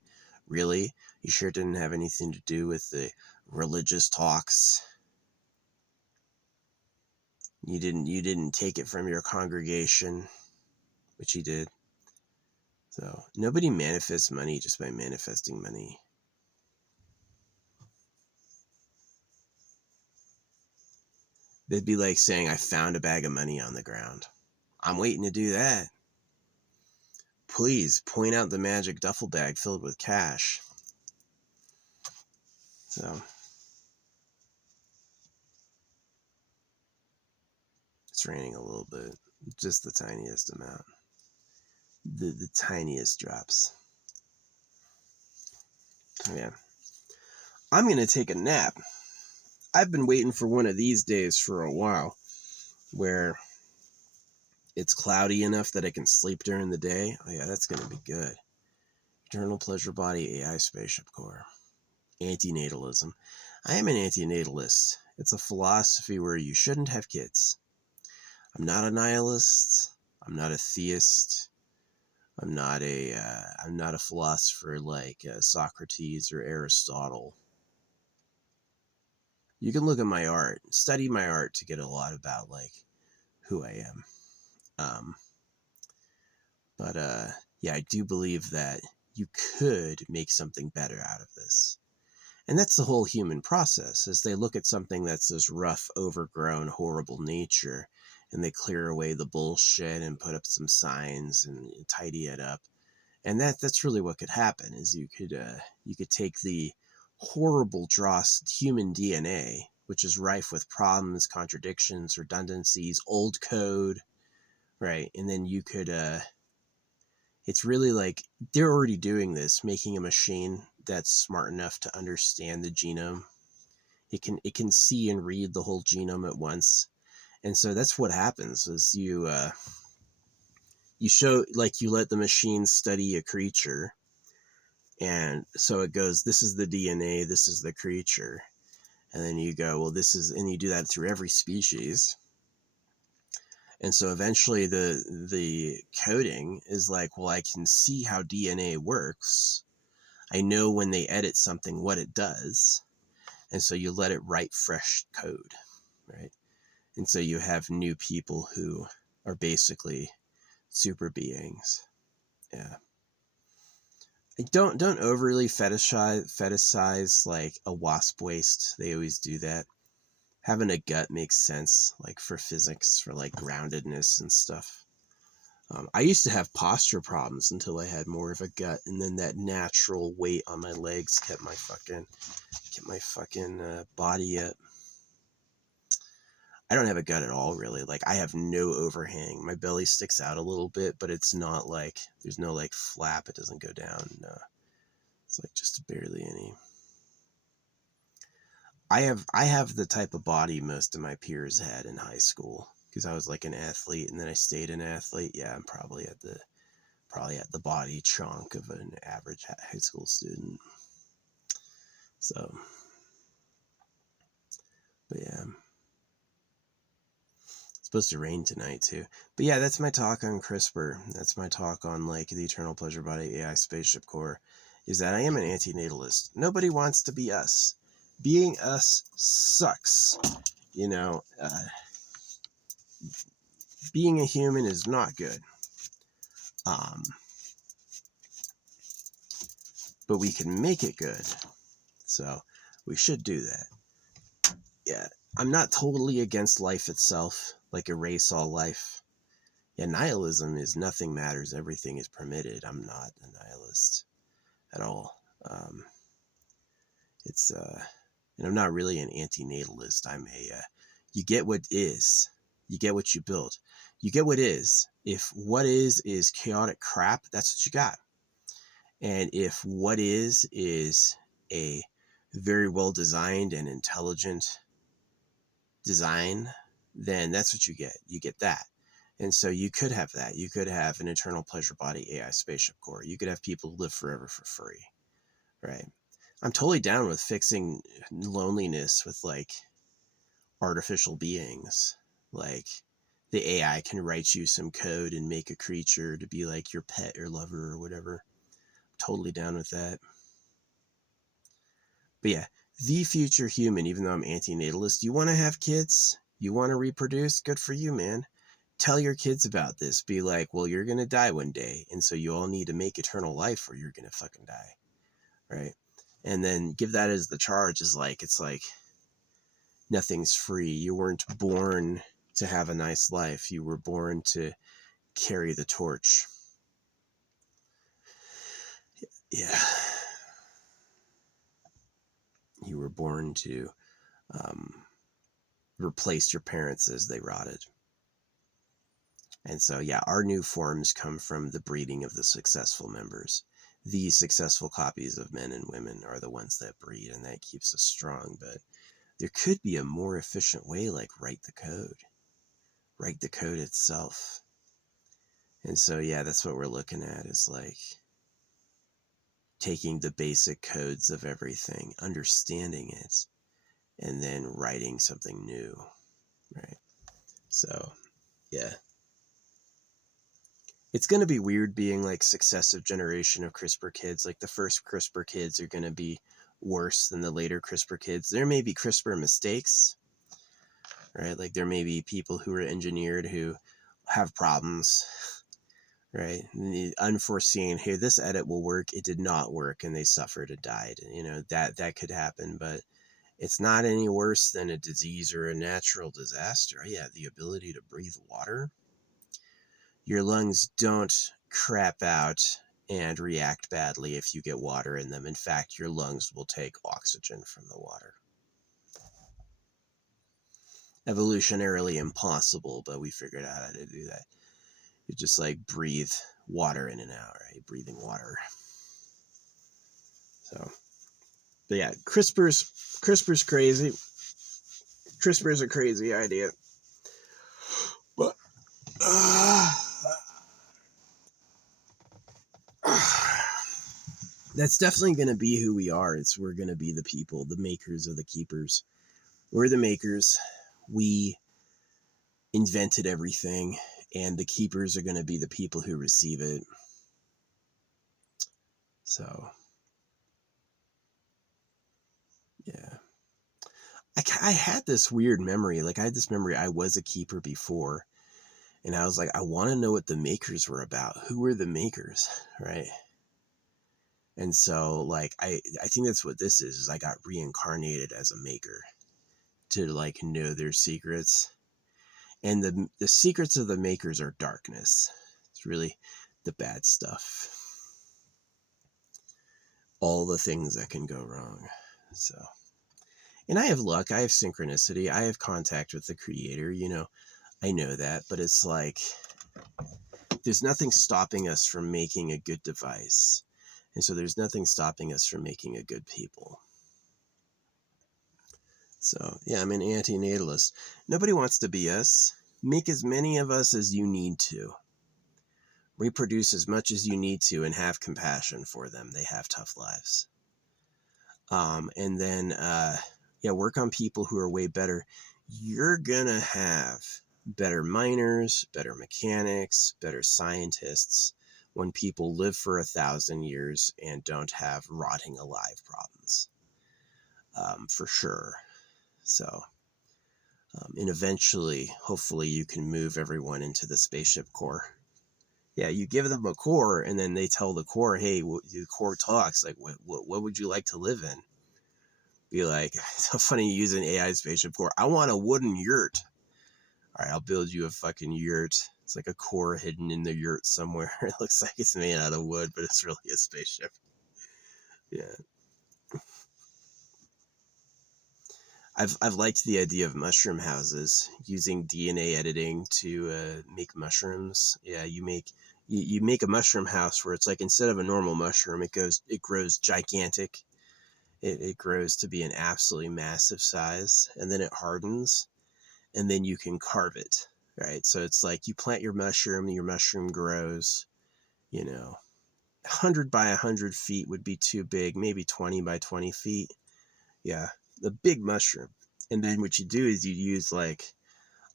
Really? You sure it didn't have anything to do with the religious talks? You didn't take it from your congregation, which he did. So nobody manifests money just by manifesting money. That'd be like saying, I found a bag of money on the ground. I'm waiting to do that. Please point out the magic duffel bag filled with cash. So it's raining a little bit, just the tiniest amount. The tiniest drops. Yeah. I'm going to take a nap. I've been waiting for one of these days for a while where it's cloudy enough that I can sleep during the day. Oh yeah, that's going to be good. Eternal Pleasure Body AI Spaceship Core. Anti-natalism. I am an anti-natalist. It's a philosophy where you shouldn't have kids. I'm not a nihilist. I'm not a theist. I'm not a philosopher like Socrates or Aristotle. You can look at my art, study my art to get a lot about like who I am. Um, but yeah, I do believe that you could make something better out of this. And that's the whole human process, is they look at something that's this rough, overgrown, horrible nature, and they clear away the bullshit and put up some signs and tidy it up. And that's really what could happen, is you could take the horrible dross human DNA, which is rife with problems, contradictions, redundancies, old code, right? And then you could it's really like they're already doing this, making a machine that's smart enough to understand the genome. It can see and read the whole genome at once. And so that's what happens, is you show, like, you let the machine study a creature, and so it goes, this is the DNA, this is the creature. And then you go, well, this is, and you do that through every species. And so eventually the coding is like, well, I can see how DNA works. I know when they edit something what it does. And so you let it write fresh code, right? And so you have new people who are basically super beings. Yeah. Don't overly fetishize like a wasp waist. They always do that. Having a gut makes sense, like for physics, for like groundedness and stuff. I used to have posture problems until I had more of a gut, and then that natural weight on my legs kept my fucking body up. I don't have a gut at all, really. Like, I have no overhang. My belly sticks out a little bit, but it's not like, there's no like flap. It doesn't go down. No, it's like just barely any. I have the type of body most of my peers had in high school, because I was like an athlete, and then I stayed an athlete. Yeah, I'm probably at the body chunk of an average high school student. So, but yeah, it's supposed to rain tonight too. But yeah, that's my talk on CRISPR. That's my talk on like the eternal pleasure body AI spaceship core. Is that I am an anti-natalist. Nobody wants to be us. Being us sucks. You know, being a human is not good. But we can make it good. So we should do that. Yeah, I'm not totally against life itself, like erase all life. Yeah, nihilism is nothing matters, everything is permitted. I'm not a nihilist at all. It's and I'm not really an anti-natalist. I'm a you get what is, you get what you build. You get what is. If what is chaotic crap, that's what you got. And if what is a very well designed and intelligent design, then that's what you get. You get that. And so you could have that. You could have an eternal pleasure body AI spaceship core. You could have people live forever for free, right? I'm totally down with fixing loneliness with like artificial beings. Like the AI can write you some code and make a creature to be like your pet or lover or whatever. Totally down with that. But yeah, the future human, even though I'm anti-natalist, you want to have kids? You want to reproduce? Good for you, man. Tell your kids about this. Be like, well, you're going to die one day. And so you all need to make eternal life or you're going to fucking die. Right? And then give that as the charge, is like, it's like nothing's free. You weren't born to have a nice life. You were born to carry the torch. Yeah. You were born to replace your parents as they rotted. And so, yeah, our new forms come from the breeding of the successful members. The successful copies of men and women are the ones that breed, and that keeps us strong. But there could be a more efficient way, like write the code itself. And so, yeah, that's what we're looking at, is like taking the basic codes of everything, understanding it, and then writing something new, right? So, yeah. It's going to be weird being like successive generation of CRISPR kids. Like the first CRISPR kids are going to be worse than the later CRISPR kids. There may be CRISPR mistakes, right? Like there may be people who are engineered who have problems, right? Unforeseen, hey, this edit will work. It did not work, and they suffered and died. You know, that could happen, but it's not any worse than a disease or a natural disaster. Yeah, the ability to breathe water. Your lungs don't crap out and react badly if you get water in them. In fact, your lungs will take oxygen from the water. Evolutionarily impossible, but we figured out how to do that. You just like breathe water in and out, right? Breathing water. So, but yeah, CRISPR's crazy. CRISPR's a crazy idea. But that's definitely going to be who we are. We're going to be the people, the makers of the keepers. We're the makers. We invented everything, and the keepers are going to be the people who receive it. So, yeah. I had this weird memory. Like, I had this memory I was a keeper before, and I was like, I want to know what the makers were about. Who were the makers, right? And so, like, I think that's what this is I got reincarnated as a maker to, like, know their secrets. And the secrets of the makers are darkness. It's really the bad stuff. All the things that can go wrong. So, and I have luck. I have synchronicity. I have contact with the creator. You know, I know that. But it's like, there's nothing stopping us from making a good device. And so there's nothing stopping us from making a good people. So, yeah, I'm an anti-natalist. Nobody wants to be us. Make as many of us as you need to. Reproduce as much as you need to and have compassion for them. They have tough lives. And then, work on people who are way better. You're going to have better miners, better mechanics, better scientists when people live for 1,000 years and don't have rotting alive problems. For sure. So, and eventually, hopefully, you can move everyone into the spaceship core. Yeah, you give them a core, and then they tell the core, hey, the core talks, like, what would you like to live in? Be like, it's so funny you use an AI spaceship core. I want a wooden yurt. All right, I'll build you a fucking yurt. It's like a core hidden in the yurt somewhere. It looks like it's made out of wood, but it's really a spaceship. Yeah. I've liked the idea of mushroom houses, using DNA editing to make mushrooms. Yeah, you make a mushroom house where it's like, instead of a normal mushroom, it grows gigantic. It grows to be an absolutely massive size, and then it hardens, and then you can carve it, right? So it's like you plant your mushroom grows, 100 by 100 feet would be too big, maybe 20 by 20 feet. Yeah, the big mushroom. And then what you do is you use like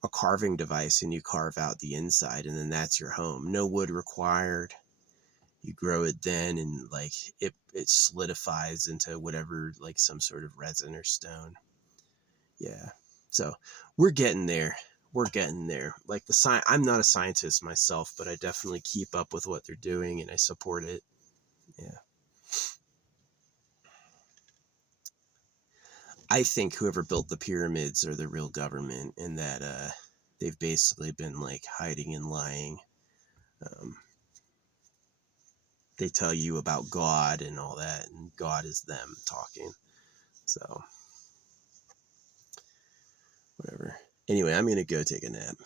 a carving device and you carve out the inside, and then that's your home. No wood required. You grow it then, and like it solidifies into whatever, like some sort of resin or stone. Yeah. So we're getting there. Like I'm not a scientist myself, but I definitely keep up with what they're doing and I support it. Yeah. I think whoever built the pyramids are the real government, and that they've basically been like hiding and lying. They tell you about God and all that, and God is them talking. So, whatever. Anyway, I'm going to go take a nap.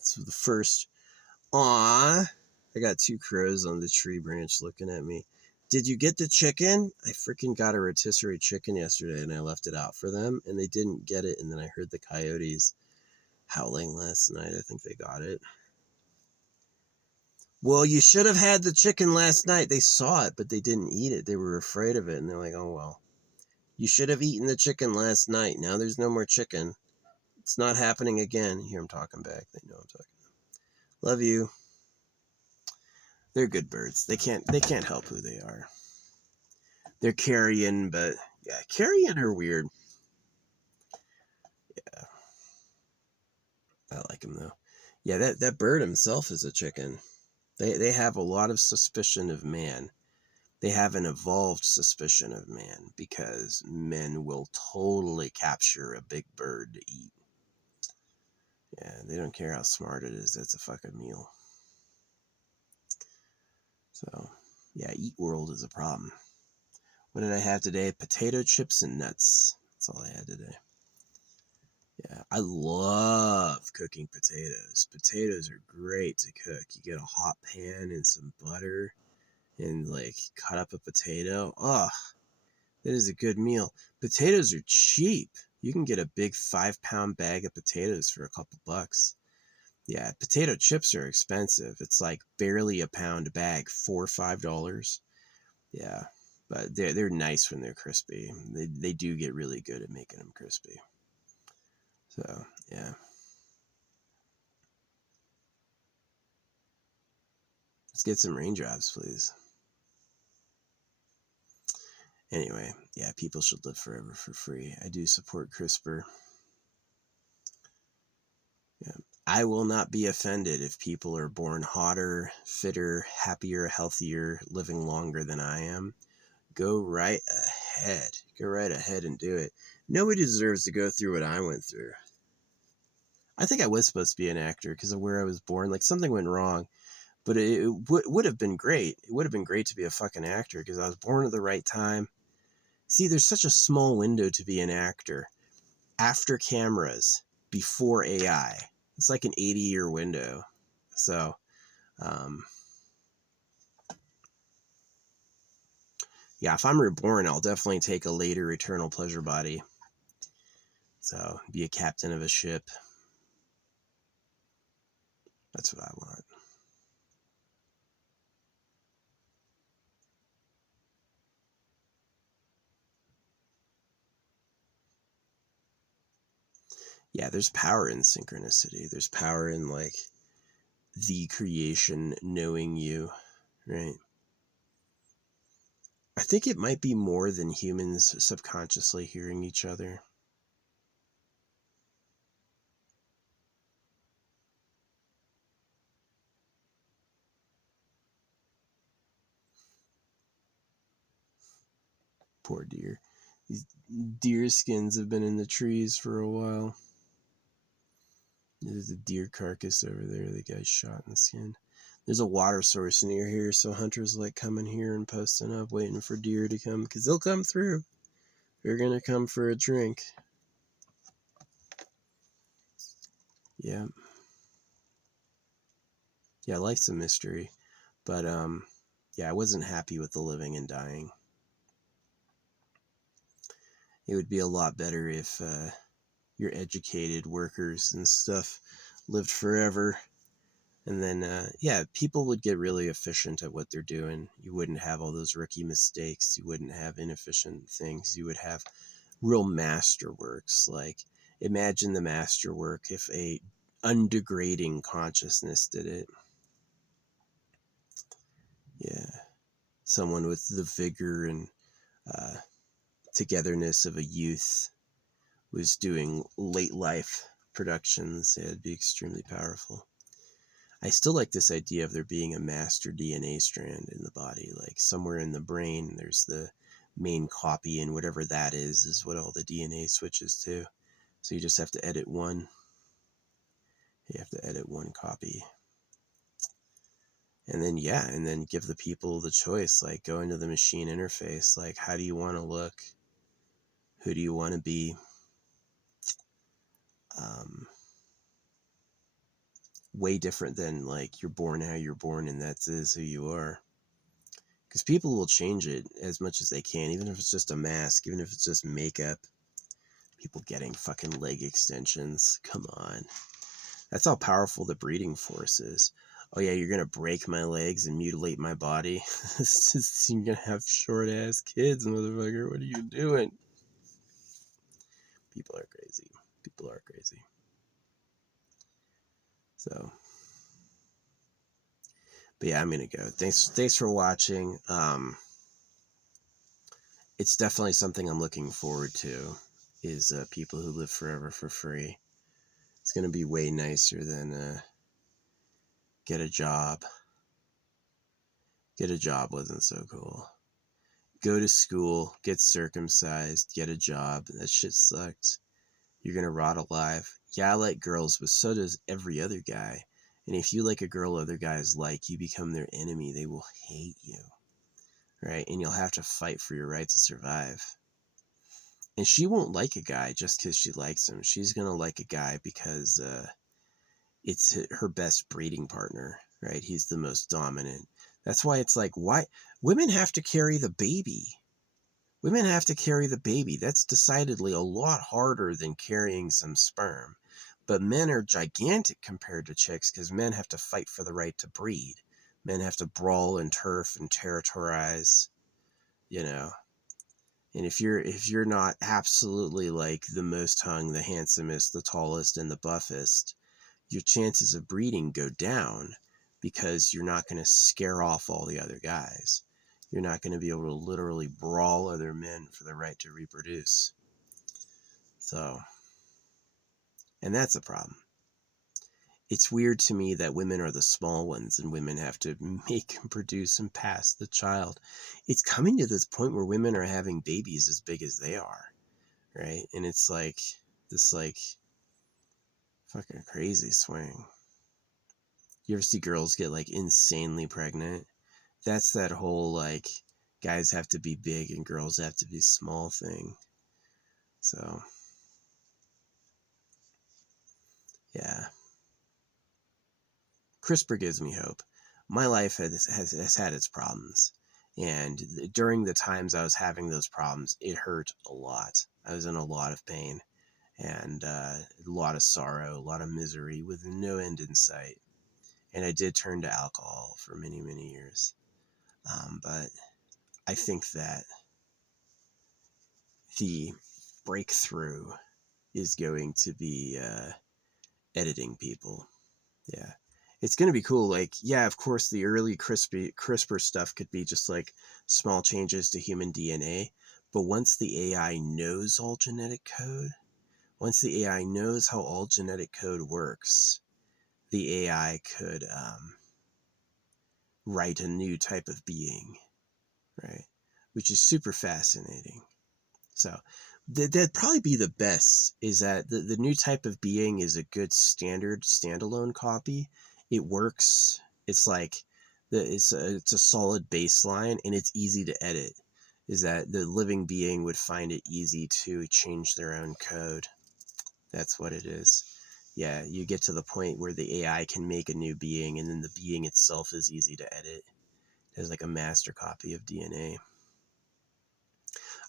So the first... Aww! I got 2 crows on the tree branch looking at me. Did you get the chicken? I freaking got a rotisserie chicken yesterday, and I left it out for them, and they didn't get it, and then I heard the coyotes howling last night. I think they got it. Well, you should have had the chicken last night. They saw it, but they didn't eat it. They were afraid of it, and they're like, oh, well. You should have eaten the chicken last night. Now there's no more chicken. It's not happening again. Here, I'm talking back. They know I'm talking. Love you. They're good birds. They can't help who they are. They're carrion, but, Yeah, carrion are weird. Yeah, I like them though. Yeah, that bird himself is a chicken. They have a lot of suspicion of man. They have an evolved suspicion of man because men will totally capture a big bird to eat. Yeah, they don't care how smart it is. It's a fucking meal. So, yeah, eat world is a problem. What did I have today? Potato chips and nuts. That's all I had today. Yeah, I love cooking potatoes. Potatoes are great to cook. You get a hot pan and some butter and like cut up a potato. Oh, that is a good meal. Potatoes are cheap. You can get a big 5-pound bag of potatoes for a couple bucks. Yeah, potato chips are expensive. It's like barely a pound bag, $4 or $5. Yeah, but they're nice when they're crispy. They do get really good at making them crispy. So yeah, let's get some raindrops, please. Anyway, yeah, people should live forever for free. I do support CRISPR. Yeah. I will not be offended if people are born hotter, fitter, happier, healthier, living longer than I am. Go right ahead. Go right ahead and do it. Nobody deserves to go through what I went through. I think I was supposed to be an actor because of where I was born. Like something went wrong, but it would have been great. It would have been great to be a fucking actor because I was born at the right time. See, there's such a small window to be an actor. After cameras, before AI. It's like an 80-year window. So, um, yeah, if I'm reborn, I'll definitely take a later eternal pleasure body. So, be a captain of a ship. That's what I want. Yeah, there's power in synchronicity. There's power in like the creation knowing you, right? I think it might be more than humans subconsciously hearing each other. Poor deer. These deer skins have been in the trees for a while. There's a deer carcass over there. The guy's shot in the skin. There's a water source near here, so hunters like coming here and posting up, waiting for deer to come, because they'll come through. They're gonna come for a drink. Yeah, yeah. Life's a mystery, but yeah, I wasn't happy with the living and dying. It would be a lot better if your educated workers and stuff lived forever. And then, yeah, people would get really efficient at what they're doing. You wouldn't have all those rookie mistakes. You wouldn't have inefficient things. You would have real masterworks. Like, imagine the masterwork if a undegrading consciousness did it. Yeah, someone with the vigor and uh, togetherness of a youth was doing late life productions. It'd be extremely powerful. I still like this idea of there being a master DNA strand in the body, like somewhere in the brain, there's the main copy, and whatever that is what all the DNA switches to. So you just have to edit one. You have to edit one copy. And then, yeah, and then give the people the choice, like go into the machine interface, like how do you want to look? Who do you want to be? Um, Way different than like you're born how you're born and that is who you are. Because people will change it as much as they can, even if it's just a mask, even if it's just makeup. People getting fucking leg extensions. Come on. That's how powerful the breeding force is. Oh yeah, you're gonna break my legs and mutilate my body. You're gonna have short ass kids, motherfucker. What are you doing? People are crazy. People are crazy. So, but yeah, I'm gonna go. Thanks for watching. it's definitely something I'm looking forward to, is people who live forever for free. It's going to be way nicer than get a job. Get a job wasn't so cool. Go to school, get circumcised, get a job. That shit sucked. You're going to rot alive. Yeah, I like girls, but so does every other guy. And if you like a girl other guys like, you become their enemy. They will hate you, right? And you'll have to fight for your right to survive. And she won't like a guy just because she likes him. She's going to like a guy because it's her best breeding partner, right? He's the most dominant. That's why it's like, why women have to carry the baby. Women have to carry the baby. That's decidedly a lot harder than carrying some sperm. But men are gigantic compared to chicks because men have to fight for the right to breed. Men have to brawl and turf and territorize, you know. And if you're not absolutely like the most hung, the handsomest, the tallest, and the buffest, your chances of breeding go down because you're not going to scare off all the other guys. You're not going to be able to literally brawl other men for the right to reproduce. So, and that's a problem. It's weird to me that women are the small ones and women have to make and produce and pass the child. It's coming to this point where women are having babies as big as they are, right? And it's like this like fucking crazy swing. You ever see girls get like insanely pregnant? That's that whole like guys have to be big and girls have to be small thing. So, yeah. CRISPR gives me hope. My life has had its problems. And during the times I was having those problems, it hurt a lot. I was in a lot of pain and a lot of sorrow, a lot of misery with no end in sight. And I did turn to alcohol for many, many years. But I think that the breakthrough is going to be editing people. Yeah. It's going to be cool. Like, yeah, of course, the early CRISPR stuff could be just like small changes to human DNA. But once the AI knows all genetic code, once the AI knows how all genetic code works, the AI could write a new type of being, right? Which is super fascinating. So that'd probably be the best, is that the new type of being is a good standard standalone copy. It works. It's like it's a solid baseline and it's easy to edit. Is that the living being would find it easy to change their own code. That's what it is. Yeah, you get to the point where the AI can make a new being and then the being itself is easy to edit. There's like a master copy of DNA.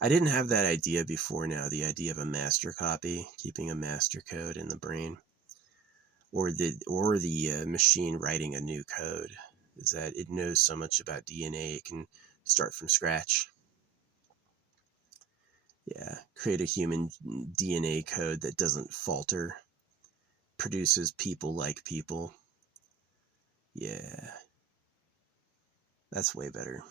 I didn't have that idea before now, the idea of a master copy, keeping a master code in the brain, or the machine writing a new code, is that it knows so much about DNA, it can start from scratch. Yeah, create a human DNA code that doesn't falter, produces people like people. Yeah, that's way better.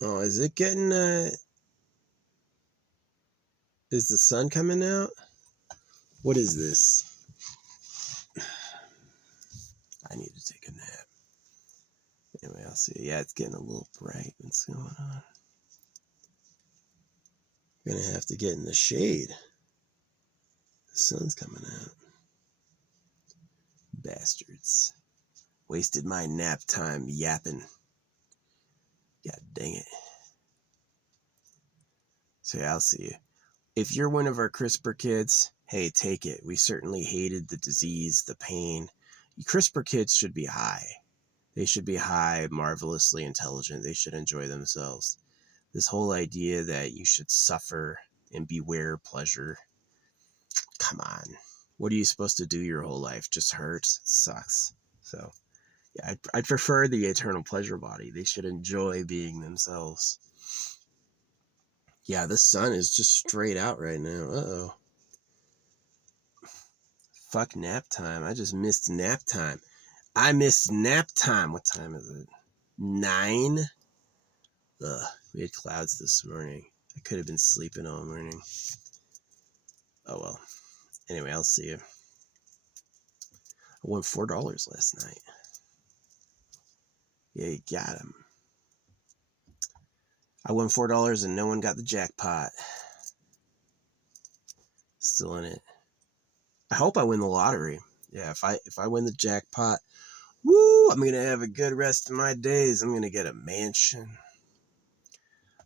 Oh, is it getting, is the sun coming out? What is this? I need to take a nap. Anyway, I'll see. Yeah, it's getting a little bright. What's going on? I'm gonna have to get in the shade. The sun's coming out. Bastards. Wasted my nap time yapping. God dang it. So yeah, I'll see you. If you're one of our CRISPR kids, hey, take it. We certainly hated the disease, the pain. CRISPR kids should be high. They should be high, marvelously intelligent. They should enjoy themselves. This whole idea that you should suffer and beware pleasure. Come on. What are you supposed to do your whole life? Just hurt? It sucks. So, yeah, I'd prefer the eternal pleasure body. They should enjoy being themselves. Yeah, the sun is just straight out right now. Uh-oh. Fuck nap time. I just missed nap time. I missed nap time. What time is it? 9? Ugh, we had clouds this morning. I could have been sleeping all morning. Oh well. Anyway, I'll see you. I won $4 last night. Yeah, you got him. I won $4 and no one got the jackpot. Still in it. I hope I win the lottery. Yeah, if I win the jackpot, woo, I'm gonna have a good rest of my days. I'm gonna get a mansion.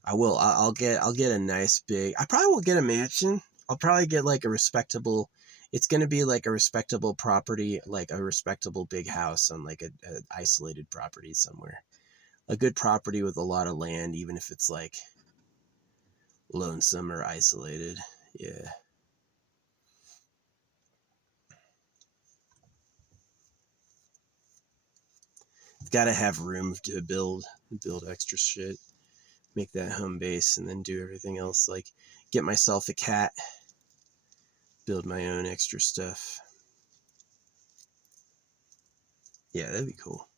I will. I'll get a nice big. I probably won't get a mansion. I'll probably get like a respectable. It's gonna be like a respectable property, like a respectable big house on like a isolated property somewhere. A good property with a lot of land, even if it's like lonesome or isolated. Yeah. It's got to have room to build extra shit, make that home base, and then do everything else. Like get myself a cat, build my own extra stuff. Yeah, that'd be cool.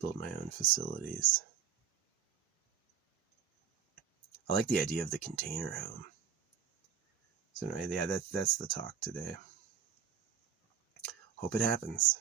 Build my own facilities. I like the idea of the container home. So anyway, yeah, that's the talk today. Hope it happens.